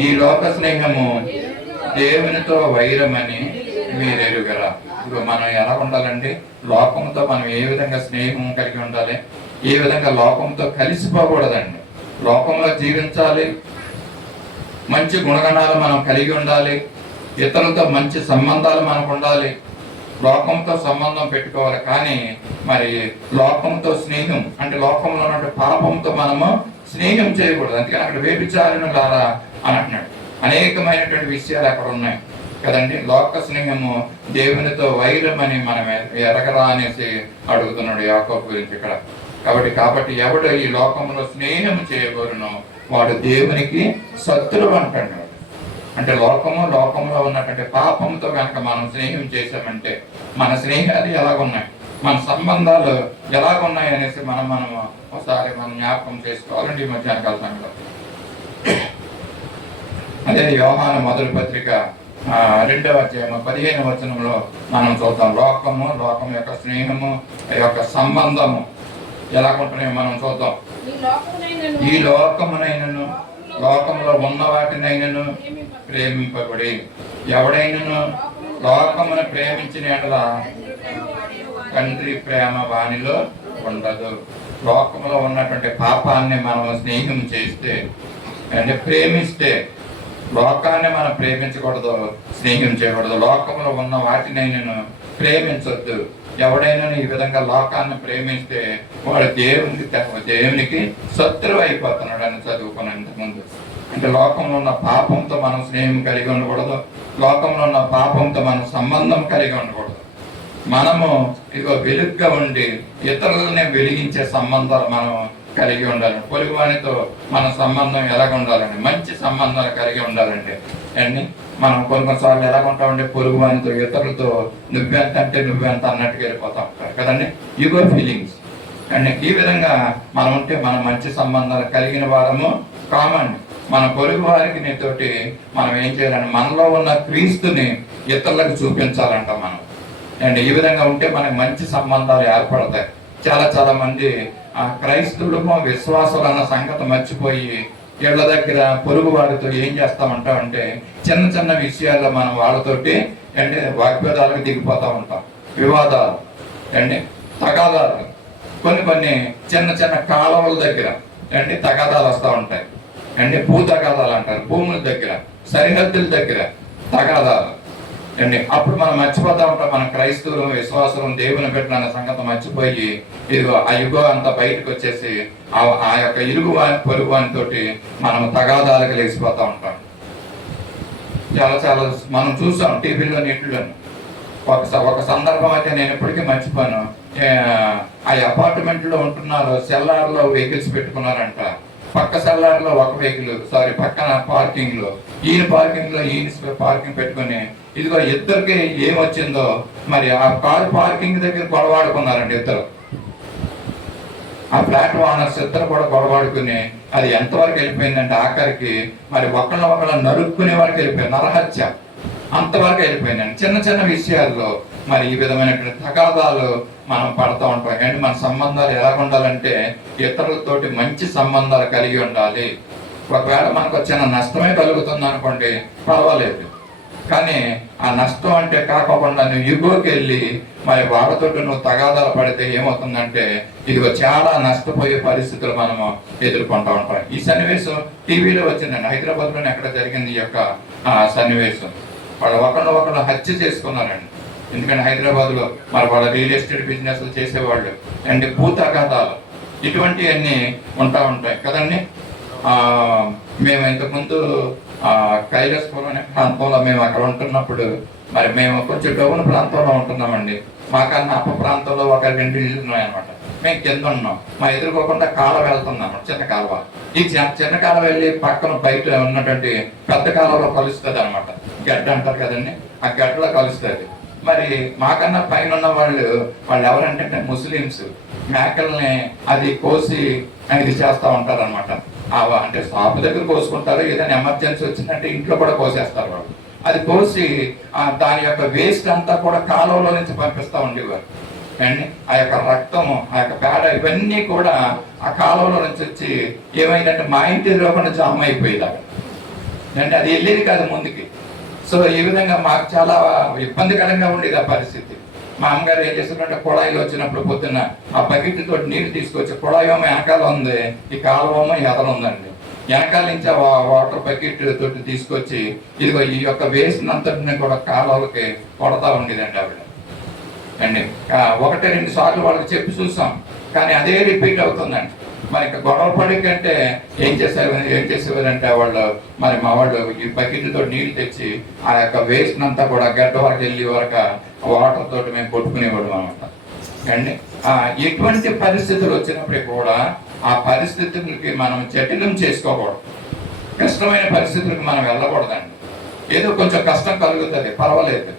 ఈ లోక స్నేహము దేవునితో వైరమని మీరెరుగరా. మనం ఎలా ఉండాలండి? లోకంతో మనం ఏ విధంగా స్నేహం కలిగి ఉండాలి, ఏ విధంగా లోకంతో కలిసిపోకూడదండి. లోకంలో జీవించాలి, మంచి గుణగణాలు మనం కలిగి ఉండాలి, ఇతరులతో మంచి సంబంధాలు మనకు ఉండాలి, లోకంతో సంబంధం పెట్టుకోవాలి. కానీ మరి లోకంతో స్నేహం అంటే లోకంలో ఉన్న పాపంతో మనము స్నేహం చేయకూడదు. అందుకని అక్కడ వ్యభిచారిణులారా అని అంటున్నాడు. అనేకమైనటువంటి విషయాలు అక్కడ ఉన్నాయి కదండి. లోక స్నేహము దేవునితో వైరమని మనం ఎరగరా అనేసి అడుగుతున్నాడు యాకోబు గురించి ఇక్కడ. కాబట్టి ఎవడు ఈ లోకంలో స్నేహం చేయగోరునో వాడు దేవునికి శత్రువు అంటాడు. అంటే లోకంలో ఉన్నటువంటి పాపంతో కనుక మనం స్నేహం చేసామంటే మన స్నేహాలు ఎలాగున్నాయి? మన సంబంధాలు ఎలాగున్నాయి అనేసి మనం ఒకసారి మనం జ్ఞాపకం చేసుకోవాలండి ఈ మధ్యాహ్నకాల సమయంలో. అదే యోహాను మొదటి పత్రిక 2వ అధ్యాయం 15వ వచనంలో మనం చూద్దాం. లోకం యొక్క స్నేహము యొక్క సంబంధము ఎలాగుంటున్నాయో మనం చూద్దాం. ఈ లోకమునైనను లోకంలో ఉన్న వాటినైనను ప్రేమింపబడి ఎవడైనను లోకమును ప్రేమించిన యెడల తండ్రి ప్రేమ వానిలో ఉండదు. లోకంలో ఉన్నటువంటి పాపాన్ని మనం స్నేహం చేస్తే అంటే ప్రేమిస్తే, లోకాన్ని మనం ప్రేమించకూడదు, స్నేహం చేయకూడదు. లోకంలో ఉన్న వాటినైనా ప్రేమించొద్దు. ఎవడైనా ఈ విధంగా లోకాన్ని ప్రేమిస్తే వాడు దేవునికి శత్రువు అయిపోతున్నాడు అని చదువుకున్నాను ఇంతకుముందు. అంటే లోకంలో ఉన్న పాపంతో మనం స్నేహం కలిగి ఉండకూడదు, లోకంలో ఉన్న పాపంతో మనం సంబంధం కలిగి ఉండకూడదు. మనము ఇదిగో వెలుగ్గా ఉండి ఇతరులని వెలిగించే సంబంధాలు మనం కలిగి ఉండాలి. పొరుగువానితో మన సంబంధం ఎలాగ ఉండాలండి? మంచి సంబంధాలు కలిగి ఉండాలండి. అండి మనం కొన్నిసార్లు ఎలాగ ఉంటామంటే పొరుగువానితో ఇతరులతో నువ్వెంత అంటే నువ్వెంత అన్నట్టుగా వెళ్ళిపోతా ఉంటారు కదండి, ఈగో ఫీలింగ్స్. అండ్ ఈ విధంగా మనం ఉంటే మనం మంచి సంబంధాలు కలిగిన వారము కామండి. మన పొరుగు వారికి నీతోటి మనం ఏం చేయాలంటే మనలో ఉన్న క్రీస్తుని ఇతరులకు చూపించాలంట మనం. అండ్ ఈ విధంగా ఉంటే మనకు మంచి సంబంధాలు ఏర్పడతాయి. చాలా మంది క్రైస్తవులము విశ్వాసాలు అన్న సంగతి మర్చిపోయి ఇళ్ల దగ్గర పొరుగు వారితో ఏం చేస్తామంటామంటే చిన్న విషయాల్లో మనం వాళ్ళతోటి అంటే వాగ్వేదాలకు దిగిపోతూ ఉంటాం. వివాదాలు అండి, తగాదాలు, కొన్ని చిన్న కాలువల దగ్గర అండి తగాదాలు వస్తూ ఉంటాయి అండి. భూ తగాదాలు అంటారు, భూముల దగ్గర, సరిహద్దుల దగ్గర తగాదాలు అండి. అప్పుడు మనం మర్చిపోతా ఉంటాం, మన క్రైస్తవులు విశ్వాసం దేవుని బిడ్డలు అనే సంగతి మర్చిపోయి ఇదిగో ఆ యుగం అంతా బయటకు వచ్చేసి ఆ యొక్క ఇరుగు పొరుగు వానితోటి మనం తగాదాలకు లేచిపోతా ఉంటాం. చాలా మనం చూసాం టీవీలో నీటిలో. ఒక సందర్భం అయితే నేను ఎప్పటికీ మర్చిపోను. ఆ అపార్ట్మెంట్లో ఉంటున్నారు, సెల్లార్లో వెహికల్స్ పెట్టుకున్నారంట. పక్క సెల్లార్లో ఒక వెహికల్ పక్కన పార్కింగ్ లో ఈయన పార్కింగ్ పెట్టుకుని ఇదిగో ఇద్దరికి ఏమొచ్చిందో మరి ఆ కారు పార్కింగ్ దగ్గర గొడవాడుకున్నారండి ఇద్దరు. ఆ ఫ్లాట్ ఓనర్స్ ఇద్దరు కూడా గొడవాడుకుని అది ఎంతవరకు వెళ్ళిపోయిందంటే ఆఖరికి మరి ఒకళ్ళ నరుక్కునే వరకు వెళ్ళిపోయింది, నరహత్య అంతవరకు వెళ్ళిపోయిందండి. చిన్న విషయాల్లో మరి ఈ విధమైనటువంటి తగాదాలు మనం పడుతూ ఉంటాం. కానీ మన సంబంధాలు ఎలా ఉండాలంటే ఇతరులతోటి మంచి సంబంధాలు కలిగి ఉండాలి. ఒకవేళ మనకు చిన్న నష్టమే కలుగుతుంది అనుకోండి పర్వాలేదు, కానీ ఆ నష్టం అంటే కాకుండా నువ్వు యుగోకి వెళ్ళి మరి వాళ్ళతో నువ్వు తగాదాలు పడితే ఏమవుతుందంటే ఇదిగో చాలా నష్టపోయే పరిస్థితులు మనము ఎదుర్కొంటూ ఉంటాం. ఈ సన్నివేశం టీవీలో వచ్చిందండి, హైదరాబాద్లోనే ఎక్కడ జరిగింది ఈ యొక్క సన్నివేశం. వాళ్ళు ఒకళ్ళు హత్య చేసుకున్నారండి. ఎందుకంటే హైదరాబాద్లో మరి వాళ్ళ రియల్ ఎస్టేట్ బిజినెస్లు చేసేవాళ్ళు అండ్ భూ తగాదాలు ఇటువంటివన్నీ ఉంటాయి కదండి. మేము ఇంతకుముందు కైలాసపురం అనే ప్రాంతంలో మేము అక్కడ ఉంటున్నప్పుడు మరి మేము కొంచెం డౌన్ ప్రాంతంలో ఉంటున్నామండి. మాకన్నా అప్ప ప్రాంతంలో ఒక 2 ఇళ్ళు ఉన్నాయన్నమాట. మేము కింద ఉన్నాం, మా ఎదుర్కోకుండా కాలువ వెళ్తున్నాము, చిన్న కాలువ. ఈ చిన్న కాలువ వెళ్ళి పక్కన బయట ఉన్నటువంటి పెద్ద కాలువలో కలుస్తుంది అనమాట. గడ్డ అంటారు కదండి, ఆ గడ్డలో కలుస్తుంది. మరి మాకన్నా పైన ఉన్న వాళ్ళు ఎవరంటే ముస్లిమ్స్ మేకల్ని అది కోసి ఇది చేస్తూ ఉంటారు అనమాట. అంటే షాప్ దగ్గర కోసుకుంటారు, ఏదైనా ఎమర్జెన్సీ వచ్చిందంటే ఇంట్లో కూడా కోసేస్తారు వాళ్ళు. అది కోసి దాని యొక్క వేస్ట్ అంతా కూడా కాలువలో నుంచి పంపిస్తూ ఉండేవారు అండి. ఆ యొక్క రక్తము, ఆ యొక్క పేడ ఇవన్నీ కూడా ఆ కాలువలో నుంచి వచ్చి ఏమైందంటే మా ఇంటి లోపల జామ్ అయిపోయేది అంటే అది వెళ్ళేది కాదు ముందుకి. సో ఈ విధంగా మాకు చాలా ఇబ్బందికరంగా ఉండేది ఆ పరిస్థితి. మా అమ్మగారు ఏం చేస్తున్నారంటే కుళాయిలు వచ్చినప్పుడు పొద్దున్న ఆ బకెట్ తోటి నీళ్ళు తీసుకొచ్చి, కుళాయేమో వెనకాల ఉంది, ఈ కాలువేమో ఎదలు ఉందండి. వెనకాల నుంచి ఆ వాటర్ బకెట్ తోటి తీసుకొచ్చి ఇదిగో ఈ యొక్క వేస్ట్ అంతటిని కూడా కాలువలకి కొడతా ఉండేదండి ఆవిడ అండి. 1-2 సార్లు వాళ్ళకి చెప్పి చూసాం, కానీ అదే రిపీట్ అవుతుందండి. మరి గొడవ పడికంటే ఏం చేసేవారంటే వాళ్ళు మరి మా వాళ్ళు ఈ బకెట్తో నీళ్ళు తెచ్చి ఆ యొక్క వేస్ట్ అంతా కూడా గడ్డ వరకు వెళ్ళి వరకు వాటర్ తోటి మేము కొట్టుకునేవాడు అనమాట అండి. ఎటువంటి పరిస్థితులు వచ్చినప్పటికీ కూడా ఆ పరిస్థితులకి మనం జటిలం చేసుకోకూడదు, కష్టమైన పరిస్థితులకు మనం వెళ్ళకూడదండి. ఏదో కొంచెం కష్టం కలుగుతుంది పర్వాలేదు,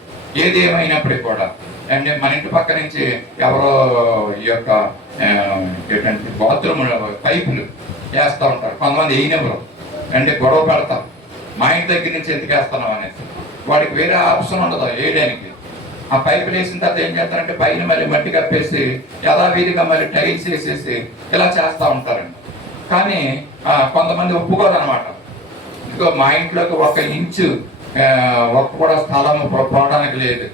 ఏది ఏమైనప్పటికీ కూడా అండ్ మన ఇంటి పక్క నుంచి ఎవరో ఈ యొక్క ఏంటంటే బాత్రూమ్ పైపులు వేస్తూ ఉంటారు, కొంతమంది వేయనివ్వరు అంటే గొడవ పెడతారు, మా ఇంటి దగ్గర నుంచి ఎందుకు వేస్తున్నాం అనేసి. వాడికి వేరే ఆప్షన్ ఉండదు వేయడానికి. ఆ పైపులు వేసిన తర్వాత ఏం చేస్తారంటే పైన మళ్ళీ మట్టి కప్పేసి యథావిధిగా మళ్ళీ టైల్స్ వేసేసి ఇలా చేస్తూ ఉంటారండి. కానీ కొంతమంది ఒప్పుకోరు అనమాట. ఇంకో మా ఇంట్లోకి 1 ఇంచు ఒక్క కూడా స్థలం పోవడానికి లేదు.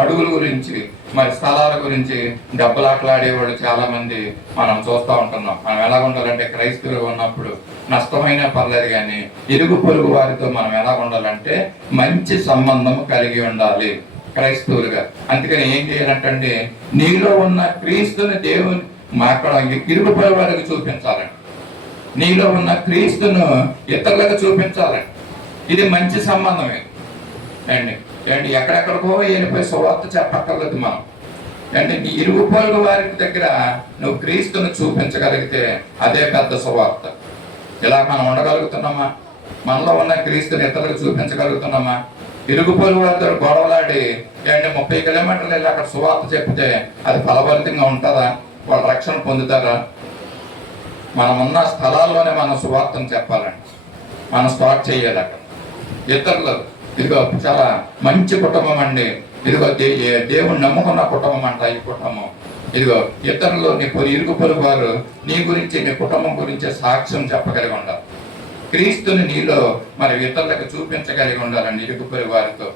అడుగుల గురించి మరి స్థలాల గురించి దెబ్బలాటలాడేవాళ్ళు చాలా మంది మనం చూస్తూ ఉంటున్నాం. మనం ఎలా ఉండాలంటే క్రైస్తవులుగా ఉన్నప్పుడు నష్టమైనా పర్లేదు, కానీ ఇరుగు పొరుగు వారితో మనం ఎలా ఉండాలంటే మంచి సంబంధం కలిగి ఉండాలి క్రైస్తవులుగా. అందుకని ఏం చేయాలంటే నీలో ఉన్న క్రీస్తుని దేవుని అక్కడ ఇరుగు పొరుగు వారికి చూపించాలండి. నీలో ఉన్న క్రీస్తును ఇతరులకు చూపించాలండి. ఇది మంచి సంబంధమే అండి. అండి ఎక్కడెక్కడికో వెళ్ళిపోయి సువార్త చెప్పక్కర్లేదు మనం. అంటే నీ ఇరుగు పొరుగు వారి దగ్గర నువ్వు క్రీస్తును చూపించగలిగితే అదే పెద్ద సువార్త. ఇలా మనం ఉండగలుగుతున్నామా? మనలో ఉన్న క్రీస్తుని ఇతరులకు చూపించగలుగుతున్నామా? ఇరుగు పొరుగు వారితో గొడవలాడి అంటే 30 కిలోమీటర్లు వెళ్ళి అక్కడ సువార్త చెప్తే అది ఫలభరితంగా ఉంటుందా? వాళ్ళు రక్షణ పొందుతారా? మనం ఉన్న స్థలాల్లోనే మనం సువార్తను చెప్పాలండి. మనం స్టార్ట్ చేయాలి అక్కడ. ఇతరులు ఇదిగో చాలా మంచి కుటుంబం అండి, ఇదిగో దేవుని నమ్ముకున్న కుటుంబం అంట ఈ కుటుంబం. ఇదిగో ఇతరులు నీ ఇరుగు పొరుగు వారు నీ గురించి నీ కుటుంబం గురించి సాక్ష్యం చెప్పగలిగి ఉండాలి. క్రీస్తుని నీలో మరి ఇతరులకు చూపించగలిగి ఉండాలండి ఇరుగు పొరుగు వారితో.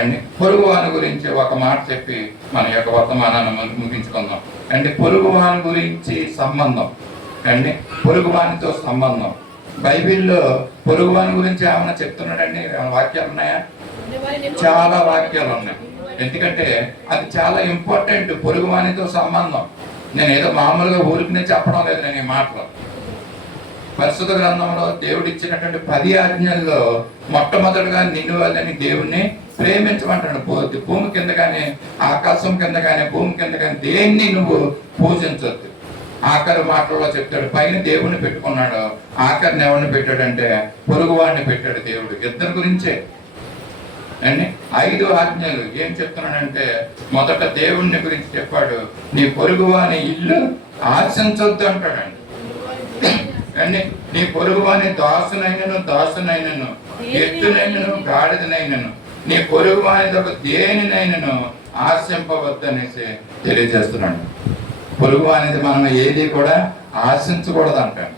అండి పొరుగు వాని గురించి ఒక మాట చెప్పి మన యొక్క వర్తమానాన్ని ముగించుకుందాం. అంటే పొరుగు వాని గురించి సంబంధం అండి, పొరుగు వానితో సంబంధం. బైబిల్లో పొరుగు వాని గురించి ఏమన్నా చెప్తున్నాడండి? వాక్యాలు ఉన్నాయా? చాలా వాక్యాలు ఉన్నాయి. ఎందుకంటే అది చాలా ఇంపార్టెంట్, పొరుగు వానితో సంబంధం. నేను ఏదో మామూలుగా ఊరికి చెప్పడం లేదు నేను ఈ మాటలో. పరిశుద్ధ గ్రంథంలో దేవుడు ఇచ్చినటువంటి 10 ఆజ్ఞల్లో మొట్టమొదటిగా నిన్ను వాళ్ళని దేవుణ్ణి ప్రేమించమంటాడు. భూమి కింద కానీ ఆకాశం కింద కానీ భూమి కింద కానీ దేన్ని నువ్వు పూజించొద్దు. ఆఖరి మాటల్లో చెప్తాడు, పైన దేవుణ్ణి పెట్టుకున్నాడు, ఆఖరిని ఎవరిని పెట్టాడంటే పొరుగువాడిని పెట్టాడు దేవుడు. ఇద్దరి గురించే అండి 5 ఆజ్ఞలు. ఏం చెప్తున్నాడంటే మొదట దేవుణ్ణి గురించి చెప్పాడు, నీ పొరుగువాని ఇల్లు ఆశించొద్దు అంటాడండి. అండి నీ పొరుగువాని దాసునైనను ఎత్తునైనను గాడిదనైనను నీ పొరుగువాని దేనినైనను ఆశింపవద్దు అనేసి తెలియజేస్తున్నాడు. పొరుగు అనేది మనం ఏది కూడా ఆశించకూడదు అంటాడు.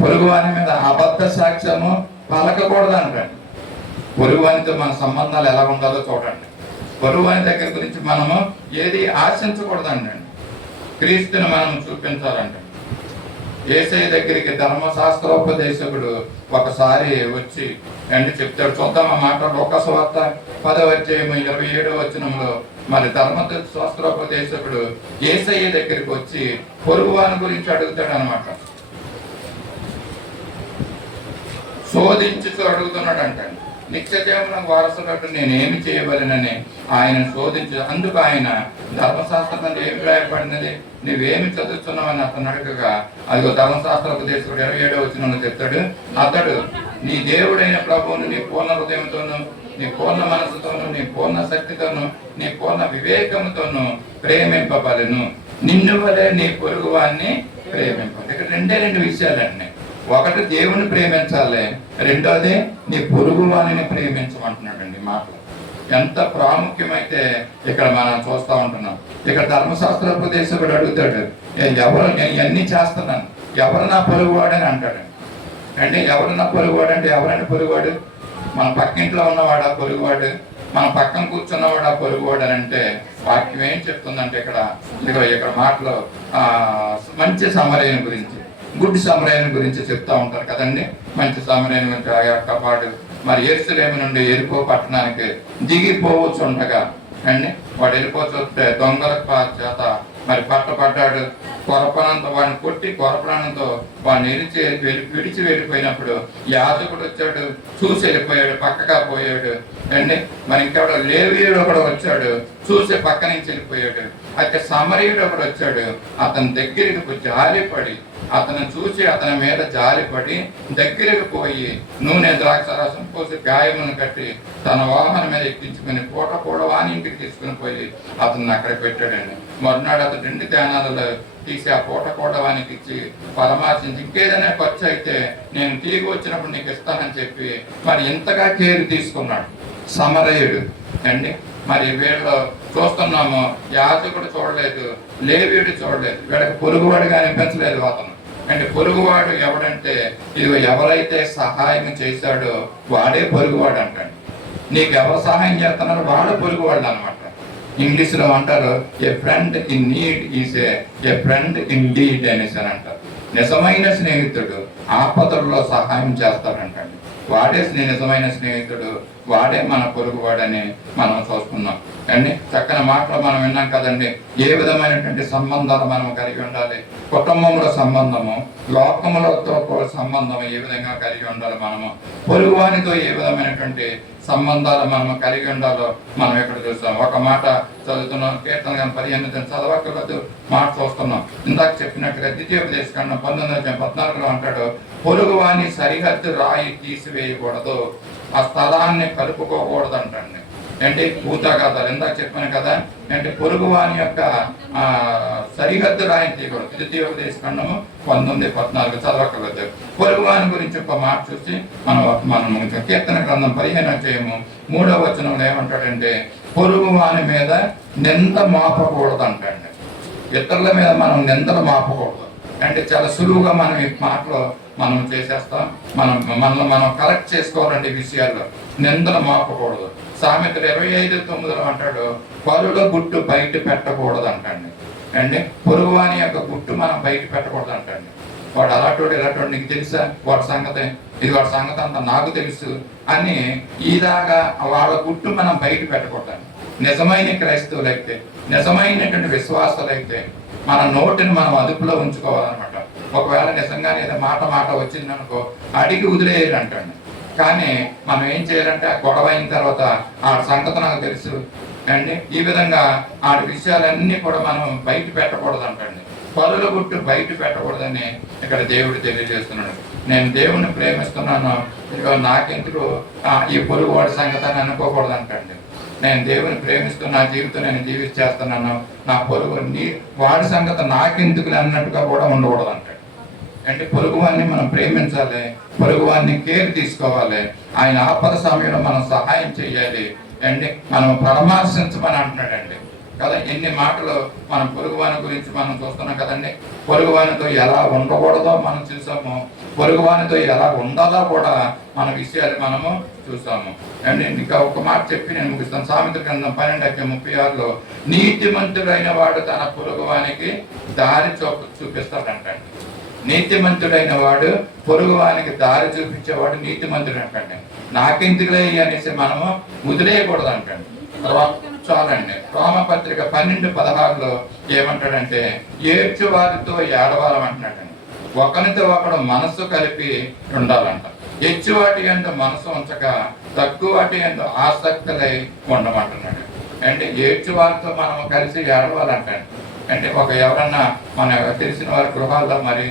పొరుగువాని మీద అబద్ధ సాక్ష్యము పలకకూడదు అంటాడు. పొరుగువానితో మన సంబంధాలు ఎలా ఉండాలో చూడండి. పొరుగువాని దగ్గర గురించి మనము ఏది ఆశించకూడదు అంటండి. క్రీస్తుని మనం చూపించాలంటే యేసయ్య దగ్గరికి ధర్మశాస్త్రోపదేశకుడు ఒకసారి వచ్చి చెప్తాడు. చూద్దాం ఆ మాట. లోకాసు వార్త 10వ అధ్యాయం 27వ వచనంలో మరి ధర్మశాస్త్రోపదేశకుడు యేసయ్య దగ్గరికి వచ్చి పొరుగువాని గురించి అడుగుతాడు అనమాట. శోధించుతూ అడుగుతున్నాడు అంటాడు. నిత్యజీవనకు వారసుడు నేనేమి చేయవలనని ఆయన శోధించు. అందుకు ఆయన ధర్మశాస్త్రం ఏమి రాయబడినది, నువ్వేమి చదువుతున్నావని అతను అడగగా అదిగో ధర్మశాస్త్రోపదేశకుడు 27వ వచనంలో చెప్తాడు, అతడు నీ దేవుడైన ప్రభువును నీ పూర్ణ హృదయంతోను నీ పూర్ణ మనసుతోను నీ పూర్ణ శక్తితోను నీ పూర్ణ వివేకముతోను ప్రేమింపబలను, నిన్ను వలె నీ పొరుగు వారిని ప్రేమింపాలి. ఇక్కడ 2 విషయాలండి. ఒకటి దేవుని ప్రేమించాలి, రెండోది నీ పొరుగు వారిని ప్రేమించమంటున్నాడండి. మాటలు ఎంత ప్రాముఖ్యమైతే ఇక్కడ మనం చూస్తూ ఉంటున్నాం. ఇక్కడ ధర్మశాస్త్రోపదేశకుడు అడుగుతాడు, ఎవరు నేను ఇవన్నీ చేస్తున్నాను, ఎవరు నా పొరుగువాడని అంటాడు. అంటే ఎవరు నా పొరుగువాడు అంటే ఎవరైనా పొరుగువాడు? మన పక్కింట్లో ఉన్నవాడా పొరుగువాడు? మన పక్కన కూర్చున్నవాడా పొరుగువాడు అని అంటే వాక్యం ఏం చెప్తుందంటే ఇక్కడ మాటలో మంచి సమరయం గురించి, గుడ్ సమరయం గురించి చెప్తా ఉంటారు కదండి. మంచి సమరయం గురించి ఆ యొక్క పాడు మరి యెరూషలేము నుండి యెరికో పట్టణానికి దిగిపోవచ్చుండగా అండి వాడు వెళ్ళిపోతే దొంగల చేత మరి పట్టబడ్డాడు. కొరపనంతో వాడిని కొట్టి కొరపనంతో వాడిని విడిచి వెళ్ళిపోయినప్పుడు యాజకుడు వచ్చాడు, చూసి వెళ్ళిపోయాడు, పక్కగా పోయాడు అండి. మరి ఇంకెవడో లేవీయుడు ఒకడు వచ్చాడు, చూసి పక్క నుంచి వెళ్ళిపోయాడు. అయితే సమరయుడు ఒకడు వచ్చాడు, అతని దగ్గరికి జాలిపడి అతను చూసి అతని మీద జారిపడి దగ్గరకు పోయి నూనె ద్రాక్షరసం పోసి గాయమును కట్టి తన వాహనం మీద ఎక్కించుకుని పూట కూడా వాని ఇంటికి తీసుకుని పోయి అతన్ని అక్కడ పెట్టాడండి. మరునాడు అతను 2 ధ్యానాలలో తీసి ఆ పూట కూడా వానికి ఇచ్చి పరమార్శించి ఇంకేదైనా ఖర్చు అయితే నేను తిరిగి వచ్చినప్పుడు నీకు ఇస్తానని చెప్పి మరి ఇంతగా కేర్ తీసుకున్నాడు సమరయుడు అండి. మరి వీళ్ళు చూస్తున్నాము, యాజకుడు చూడలేదు, లేవీయుడు చూడలేదు, వీళ్ళకి పొరుగువాడిగా అనిపించలేదు అతను. అంటే పొరుగువాడు ఎవడంటే ఇది ఎవరైతే సహాయం చేశాడో వాడే పొరుగువాడు అంటాడు. నీకు ఎవరు సహాయం చేస్తున్నారో వాడు పొరుగువాడు అనమాట. ఇంగ్లీష్లో అంటారు a friend in need is a friend in deed అనేసి అని అంటారు. నిజమైన స్నేహితుడు ఆపదల్లో సహాయం చేస్తాడంటండి. వాడే నిజమైన స్నేహితుడు, వాడే మన పొరుగువాడని మనం చూస్తున్నాం అండి. చక్కని మాటలు మనం విన్నాం కదండి. ఏ విధమైనటువంటి సంబంధాలు మనం కలిగి ఉండాలి, కుటుంబంలో సంబంధము, లోకములతో సంబంధం ఏ విధంగా కలిగి ఉండాలి, మనము పొరుగువానితో ఏ విధమైనటువంటి సంబంధాలు మనం కలిగి ఉండాలో మనం ఇక్కడ చూస్తాం. ఒక మాట చదువుతున్నాం, కీర్తన 15 చదవకూడదు మాట చూస్తున్నాం. ఇందాక చెప్పినట్టుగా ద్వితీయోపదేశకాండం 19:14 అంటాడు, పొరుగువాని సరిహద్దు రాయి తీసివేయకూడదు, ఆ స్థలాన్ని కలుపుకోకూడదు అంటండి. అంటే భూతగాథలు ఇందాక చెప్పాను కదా. అంటే పొరుగువాని యొక్క సరిహద్దు రాయి తీయకూడదు. ద్వితీయోపదేశకాండము 19:14 చదవకూడదు. పొరుగువాని గురించి ఒక మాట చూసి మనం కీర్తన గ్రంథం 15:3 ఏమంటాడంటే పొరుగువాని మీద నింద మోపకూడదు అంటండి. ఇతరుల మీద మనం నిందలు మోపకూడదు. అంటే చాలా సులువుగా మనం ఈ మాటలో మనం చేసేస్తాం. మనం కరెక్ట్ చేసుకోవాలండి ఈ విషయాల్లో. నిందలు మోపకూడదు. సామెతలు 25:9 అంటాడు పరుల గుట్టు బయట పెట్టకూడదు అంటండి. అంటే పొరుగువాని యొక్క గుట్టు మనం బయట పెట్టకూడదు అంటండి. వాడు అలాంటి ఇలాంటి నీకు తెలుసా, వాడి సంగతి ఇది, వాడి సంగతి అంతా నాకు తెలుసు అని ఇలాగా వాళ్ళ గుట్టు మనం బయట పెట్టకూడదు. నిజమైన క్రైస్తవులైతే, నిజమైనటువంటి విశ్వాసాలైతే మన నోటిని మనం అదుపులో ఉంచుకోవాలన్నమాట. ఒకవేళ నిజంగానే ఏదో మాట వచ్చిందనుకో అడిగి వదిలేయాలి అంటండి. కానీ మనం ఏం చేయాలంటే ఆ గొడవ అయిన తర్వాత ఆ సంగతి నాకు తెలుసు అండి, ఈ విధంగా ఆ విషయాలన్నీ కూడా మనం బయట పెట్టకూడదు అంటండి. పరుల గుట్టు బయట పెట్టకూడదని ఇక్కడ దేవుడు తెలియజేస్తున్నాడు. నేను దేవుణ్ణి ప్రేమిస్తున్నాను, ఇదిగో నాకెందుకు ఈ పొరుగు వాడి సంగతి అని అనుకోకూడదు అంటండి. నేను దేవుని ప్రేమిస్తూ నా జీవితం నేను జీవించేస్తున్నాను, నా పొరుగు వాడి సంగతి నాకెందుకు అన్నట్టుగా కూడా ఉండకూడదు అంటాడు. అంటే పొరుగువాన్ని మనం ప్రేమించాలి, పొరుగువాన్ని కేర్ తీసుకోవాలి, ఆయన ఆపద సమయంలో మనం సహాయం చేయాలి అండి, మనం పరామర్శించమని అంటున్నాడండి కదా. ఎన్ని మాటలు మనం పొరుగువాని గురించి మనం చూస్తున్నాం కదండి. పొరుగువానితో ఎలా ఉండకూడదో మనం చూసాము, పొరుగువానితో ఎలా ఉండాలో కూడా మన విషయాలు మనము చూసాము అండి. ఇంకా ఒక మాట చెప్పి నేను ముగిస్తాను. సామెతల గ్రంథం 12:36 నీతిమంతుడైన వాడు తన పొరుగువానికి దారి చూపిస్తాడంటండి. నీతిమంతుడైన వాడు పొరుగువానికి దారి చూపించేవాడు నీతిమంతుడు అంటండి. నాకెందుకులే అనేసి మనము వదిలేయకూడదు అంటండి. చాలండి. రోమపత్రిక 12:16 ఏమంటాడంటే ఏడ్చు వారితో ఏడవాలం అంటున్నాడండి. ఒకరితో ఒకడు మనస్సు కలిపి ఉండాలంట. హెచ్చువాటి యందు మనసు ఉంచక తక్కువాటి యందు ఆసక్తులై ఉండమంటున్నాడు. అంటే ఏడ్చు వారితో మనం కలిసి ఏడవాలంటండి. అంటే ఎవరన్నా మన తెలిసిన వారి గృహాల్లో మరి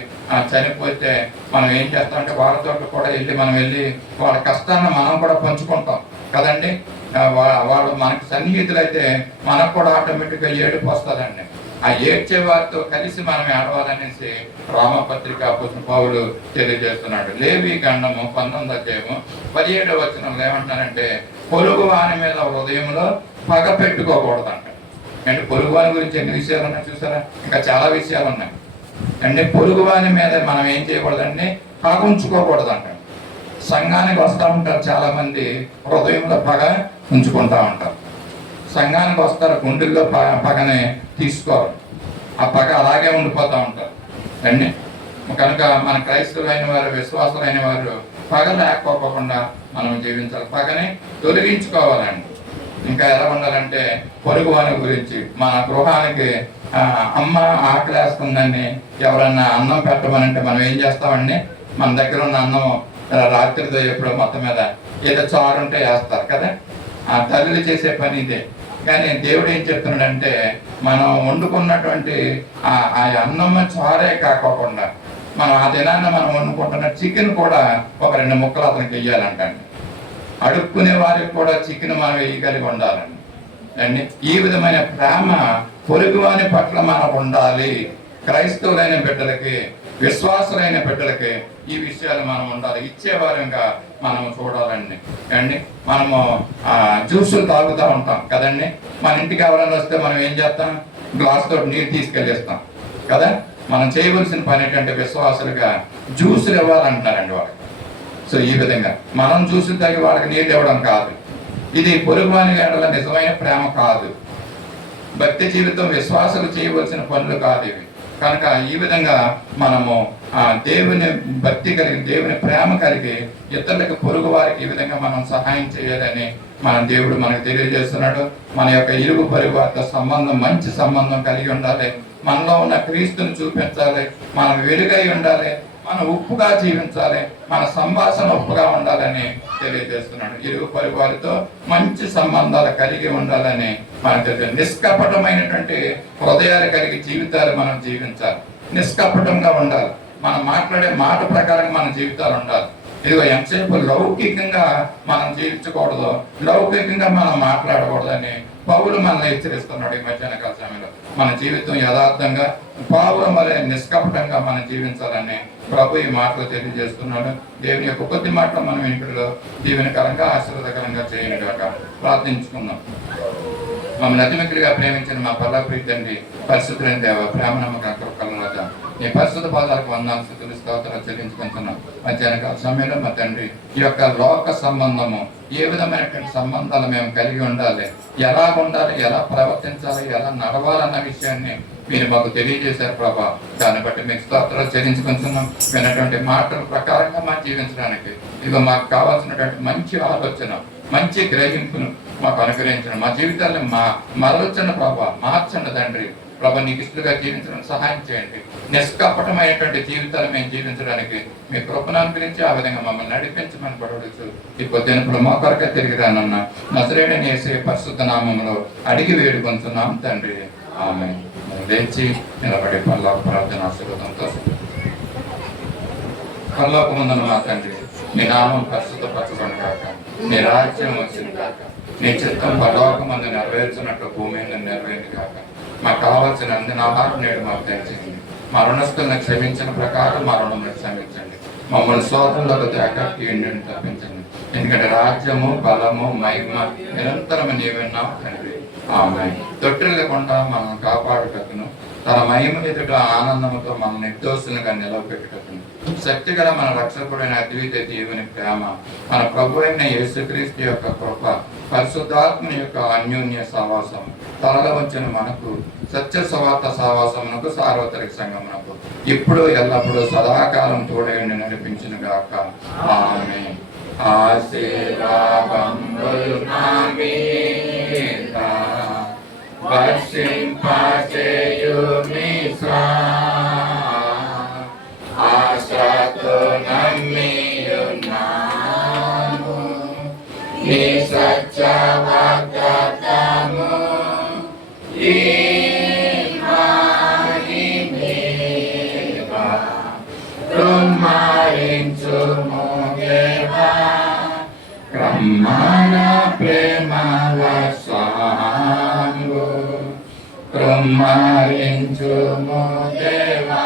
చనిపోతే మనం ఏం చేస్తామంటే వాళ్ళతో కూడా మనం వెళ్ళి వాళ్ళ కష్టాన్ని మనం కూడా పంచుకుంటాం కదండి. వాళ్ళు మనకు సన్నిహితులైతే మనకు కూడా ఆటోమేటిక్గా ఏడుపు వస్తుందండి. ఆ ఏడ్చే వారితో కలిసి మనం ఏడవాలనేసి రోమపత్రిక అపోస్తలుడైన పౌలు తెలియజేస్తున్నాడు. లేవి కాండము 19:17 ఏమంటున్నారంటే పొరుగు వాని మీద హృదయంలో పగ పెట్టుకోకూడదంట. అంటే పొరుగువాని గురించి ఎన్ని విషయాలు ఉన్నాయి చూసారా, ఇంకా చాలా విషయాలు ఉన్నాయి. అంటే పొరుగువాని మీద మనం ఏం చేయకూడదండి, పగ ఉంచుకోకూడదంట. సంఘానికి వస్తూ ఉంటారు చాలా మంది, హృదయంలో పగ ఉంచుకుంటా ఉంటారు. సంఘానికి వస్తారు, గుండెల్లో పగని తీసుకోరు, ఆ పగ అలాగే ఉండిపోతూ ఉంటారు అండి. కనుక మన క్రైస్తవులైన వారు, విశ్వాసులైన వారు పగ లేకపోకుండా మనం జీవించాలి, పగని తొలగించుకోవాలండి. ఇంకా ఎలా ఉండాలంటే పొరుగువాని గురించి మన గృహానికి అమ్మ ఆకలేస్తుందని ఎవరన్నా అన్నం పెట్టమనంటే మనం ఏం చేస్తామండి, మన దగ్గర ఉన్న అన్నం రాత్రితో ఎప్పుడో మొత్తం మీద ఏదో చారు ఉంటే వేస్తారు కదా. ఆ తల్లులు చేసే పని ఇదే. కానీ దేవుడు ఏం చెప్తున్నాడంటే మనం వండుకున్నటువంటి ఆ అన్నం చారే కాకోకుండా మనం ఆ దినాన్ని మనం వండుకుంటున్న చికెన్ కూడా ఒక 2 ముక్కలు అతనికి వెయ్యాలంటండి. అడుక్కునే వారికి కూడా చికెన్ మనం వేయగలిగి ఉండాలండి అండి. ఈ విధమైన ప్రేమ పొరుగువాని పట్ల మనకు ఉండాలి. క్రైస్తవులైన బిడ్డలకి, విశ్వాసులైన బిడ్డలకి ఈ విషయాలు మనం ఉండాలి. ఇచ్చేవారంగా మనం చూడాలండి అండి. మనము జ్యూసులు తాగుతూ ఉంటాం కదండి. మన ఇంటికి ఎవరైనా వస్తే మనం ఏం చేస్తాం? గ్లాస్ తోటి నీరు తీసుకెళ్ళిస్తాం కదా. మనం చేయవలసిన పని ఏంటంటే విశ్వాసులుగా జ్యూసులు ఇవ్వాలంటున్నారండి వాళ్ళకి. సో ఈ విధంగా మనం జ్యూసులు తాగి వాళ్ళకి నీళ్ళు ఇవ్వడం కాదు. ఇది పొరుగువాని గడల నిజమైన ప్రేమ కాదు. భక్తి జీవితం విశ్వాసాలు చేయవలసిన పనులు కాదు ఇవి. కనుక ఈ విధంగా మనము దేవుని భక్తి కలిగి, దేవుని ప్రేమ కలిగి ఇతరులకు, పొరుగు వారికి ఈ విధంగా మనం సహాయం చేయాలని మన దేవుడు మనకు తెలియజేస్తున్నాడు. మన యొక్క ఇరుగు పొరుగు వారితో సంబంధం, మంచి సంబంధం కలిగి ఉండాలి. మనలో ఉన్న క్రీస్తుని చూపించాలి. మనం వెలుగై ఉండాలి. మనం ఉప్పుగా జీవించాలి. మన సంభాషణ ఉప్పుగా ఉండాలని తెలియజేస్తున్నాడు. ఇరుగు పొరుగు వారితో మంచి సంబంధాలు కలిగి ఉండాలని మనకు తెలియదు. నిష్కపటమైనటువంటి హృదయాలు కలిగి జీవితాలు మనం జీవించాలి. నిష్కపటంగా ఉండాలి. మనం మాట్లాడే మాట ప్రకారం మన జీవితాలు ఉండాలి. ఇదిగో ఎంతసేపు లౌకికంగా మనం జీవించకూడదు, లౌకికంగా మనం మాట్లాడకూడదని పౌలు మనల్ని హెచ్చరిస్తున్నాడు. ఈ మధ్యాహ్న కాల సమయంలో మన జీవితం యథార్థంగా, పావుల వలె నిష్కపటంగా మనం జీవించాలని ప్రభు ఈ మాటలు తెలియజేస్తున్నాడు. దేవుని యొక్క కొద్ది మాటలు మనం ఇంటిలో దీవెనకరంగా, ఆశీర్వాదకరంగా చేయను గాక. ప్రార్థించుకుందాం. మమ్మల్ని అతిమిక్కుడిగా ప్రేమించిన మా పరలోకపు తండ్రి, పరిశుద్ధులైన దేవ, ప్రేమ నమ్మకం కలవత నీ పరిశుద్ధ పాదాలకు వందనాలు, స్తుతులు, స్తోత్రాలు చెల్లించుకుంటున్నాం. మధ్యాహ్న కాల సమయంలో మా తండ్రి, ఈ యొక్క లోక సంబంధము, ఏ విధమైనటువంటి సంబంధాలు మేము కలిగి ఉండాలి, ఎలా ఉండాలి, ఎలా ప్రవర్తించాలి, ఎలా నడవాలన్న విషయాన్ని మీరు మాకు తెలియజేశారు ప్రభా. దాన్ని బట్టి మీకు స్తోత్రాలు చెల్లించుకుంటున్నాం. విన్నటువంటి మాటల ప్రకారంగా మా జీవించడానికి ఇదిగో మాకు కావాల్సినటువంటి మంచి ఆలోచన, మంచి గ్రహింపును మాకు అనుగ్రహించడం, మా జీవితాన్ని మరల్చండి ప్రభా, మార్చండి తండ్రి. ప్రభా, నీకు ఇష్టలుగా జీవించడం సహాయం చేయండి. నిష్కపటమైనటువంటి జీవితాలు మేము జీవించడానికి మీ కృపను అనుగ్రహించి ఆ విధంగా మమ్మల్ని నడిపించమని పడవచ్చు. ఈ పొద్దునప్పుడు మా కొరకే తిరిగి రానున్న నజరేయుడైన యేసయ్య పరిశుద్ధ నామములో అడిగి వేడుకొంటున్నాం తండ్రి. ఆమేన్. లేచి నిలబడి పరలోక ప్రార్థన ఆశీర్వాదంతో. పరలోకమందున మా తండ్రి, నీ నామం పరిశుద్ధపరచబడును గాక. నీ రాజ్యం వచ్చిన గాక. నీ చిత్తం పరలోకమందు నెరవేర్చినట్లు భూమి మీద నెరవేరింది గాక. మాకు కావాల్సిన అందిన ఆహారం నేడు మాకు దయచేయండి. మా రుణస్తులను క్షమించిన ప్రకారం మా రుణములను క్షమించండి. మమ్మల్ని శోధనలకు తేక కీడును తప్పించండి. ఎందుకంటే రాజ్యము, బలము, మహిమ నిరంతరము నీవెన్నావు తండ్రి. ఆమేన్. తొట్టిల్లకుండా మనం కాపాడుటకును, తన మహిమ ఎదుట ఆనందముతో మన నిర్దోషులుగా నిలవబెట్టుటకును, శక్తిగల మన రక్షకుడైన అద్వితీయ దేవుని ప్రేమ, మన ప్రభు అయిన యేసుక్రీస్తు యొక్క కృప, పరిశుద్ధాత్మని యొక్క అన్యోన్య సహవాసం, తలలో వచ్చిన మనకు సత్య సువార్త సహవాసమునకు, సార్వత్రిక సంఘమునకు ఇప్పుడు ఎల్లప్పుడూ సదాకాలం తోడైండి నడిపించును గాక. ఆమేన్. ఆశీర్వాదములు నా మీద వర్షింపచేయుమి ఆశతో నమ్మియున్నాను నీ సత్య వాగ్దానము ఈ మహిమేవా కుమ్మరించుము దేవా బ్రహ్మాండ ప్రేమ వర్షము కుమ్మరించుము దేవా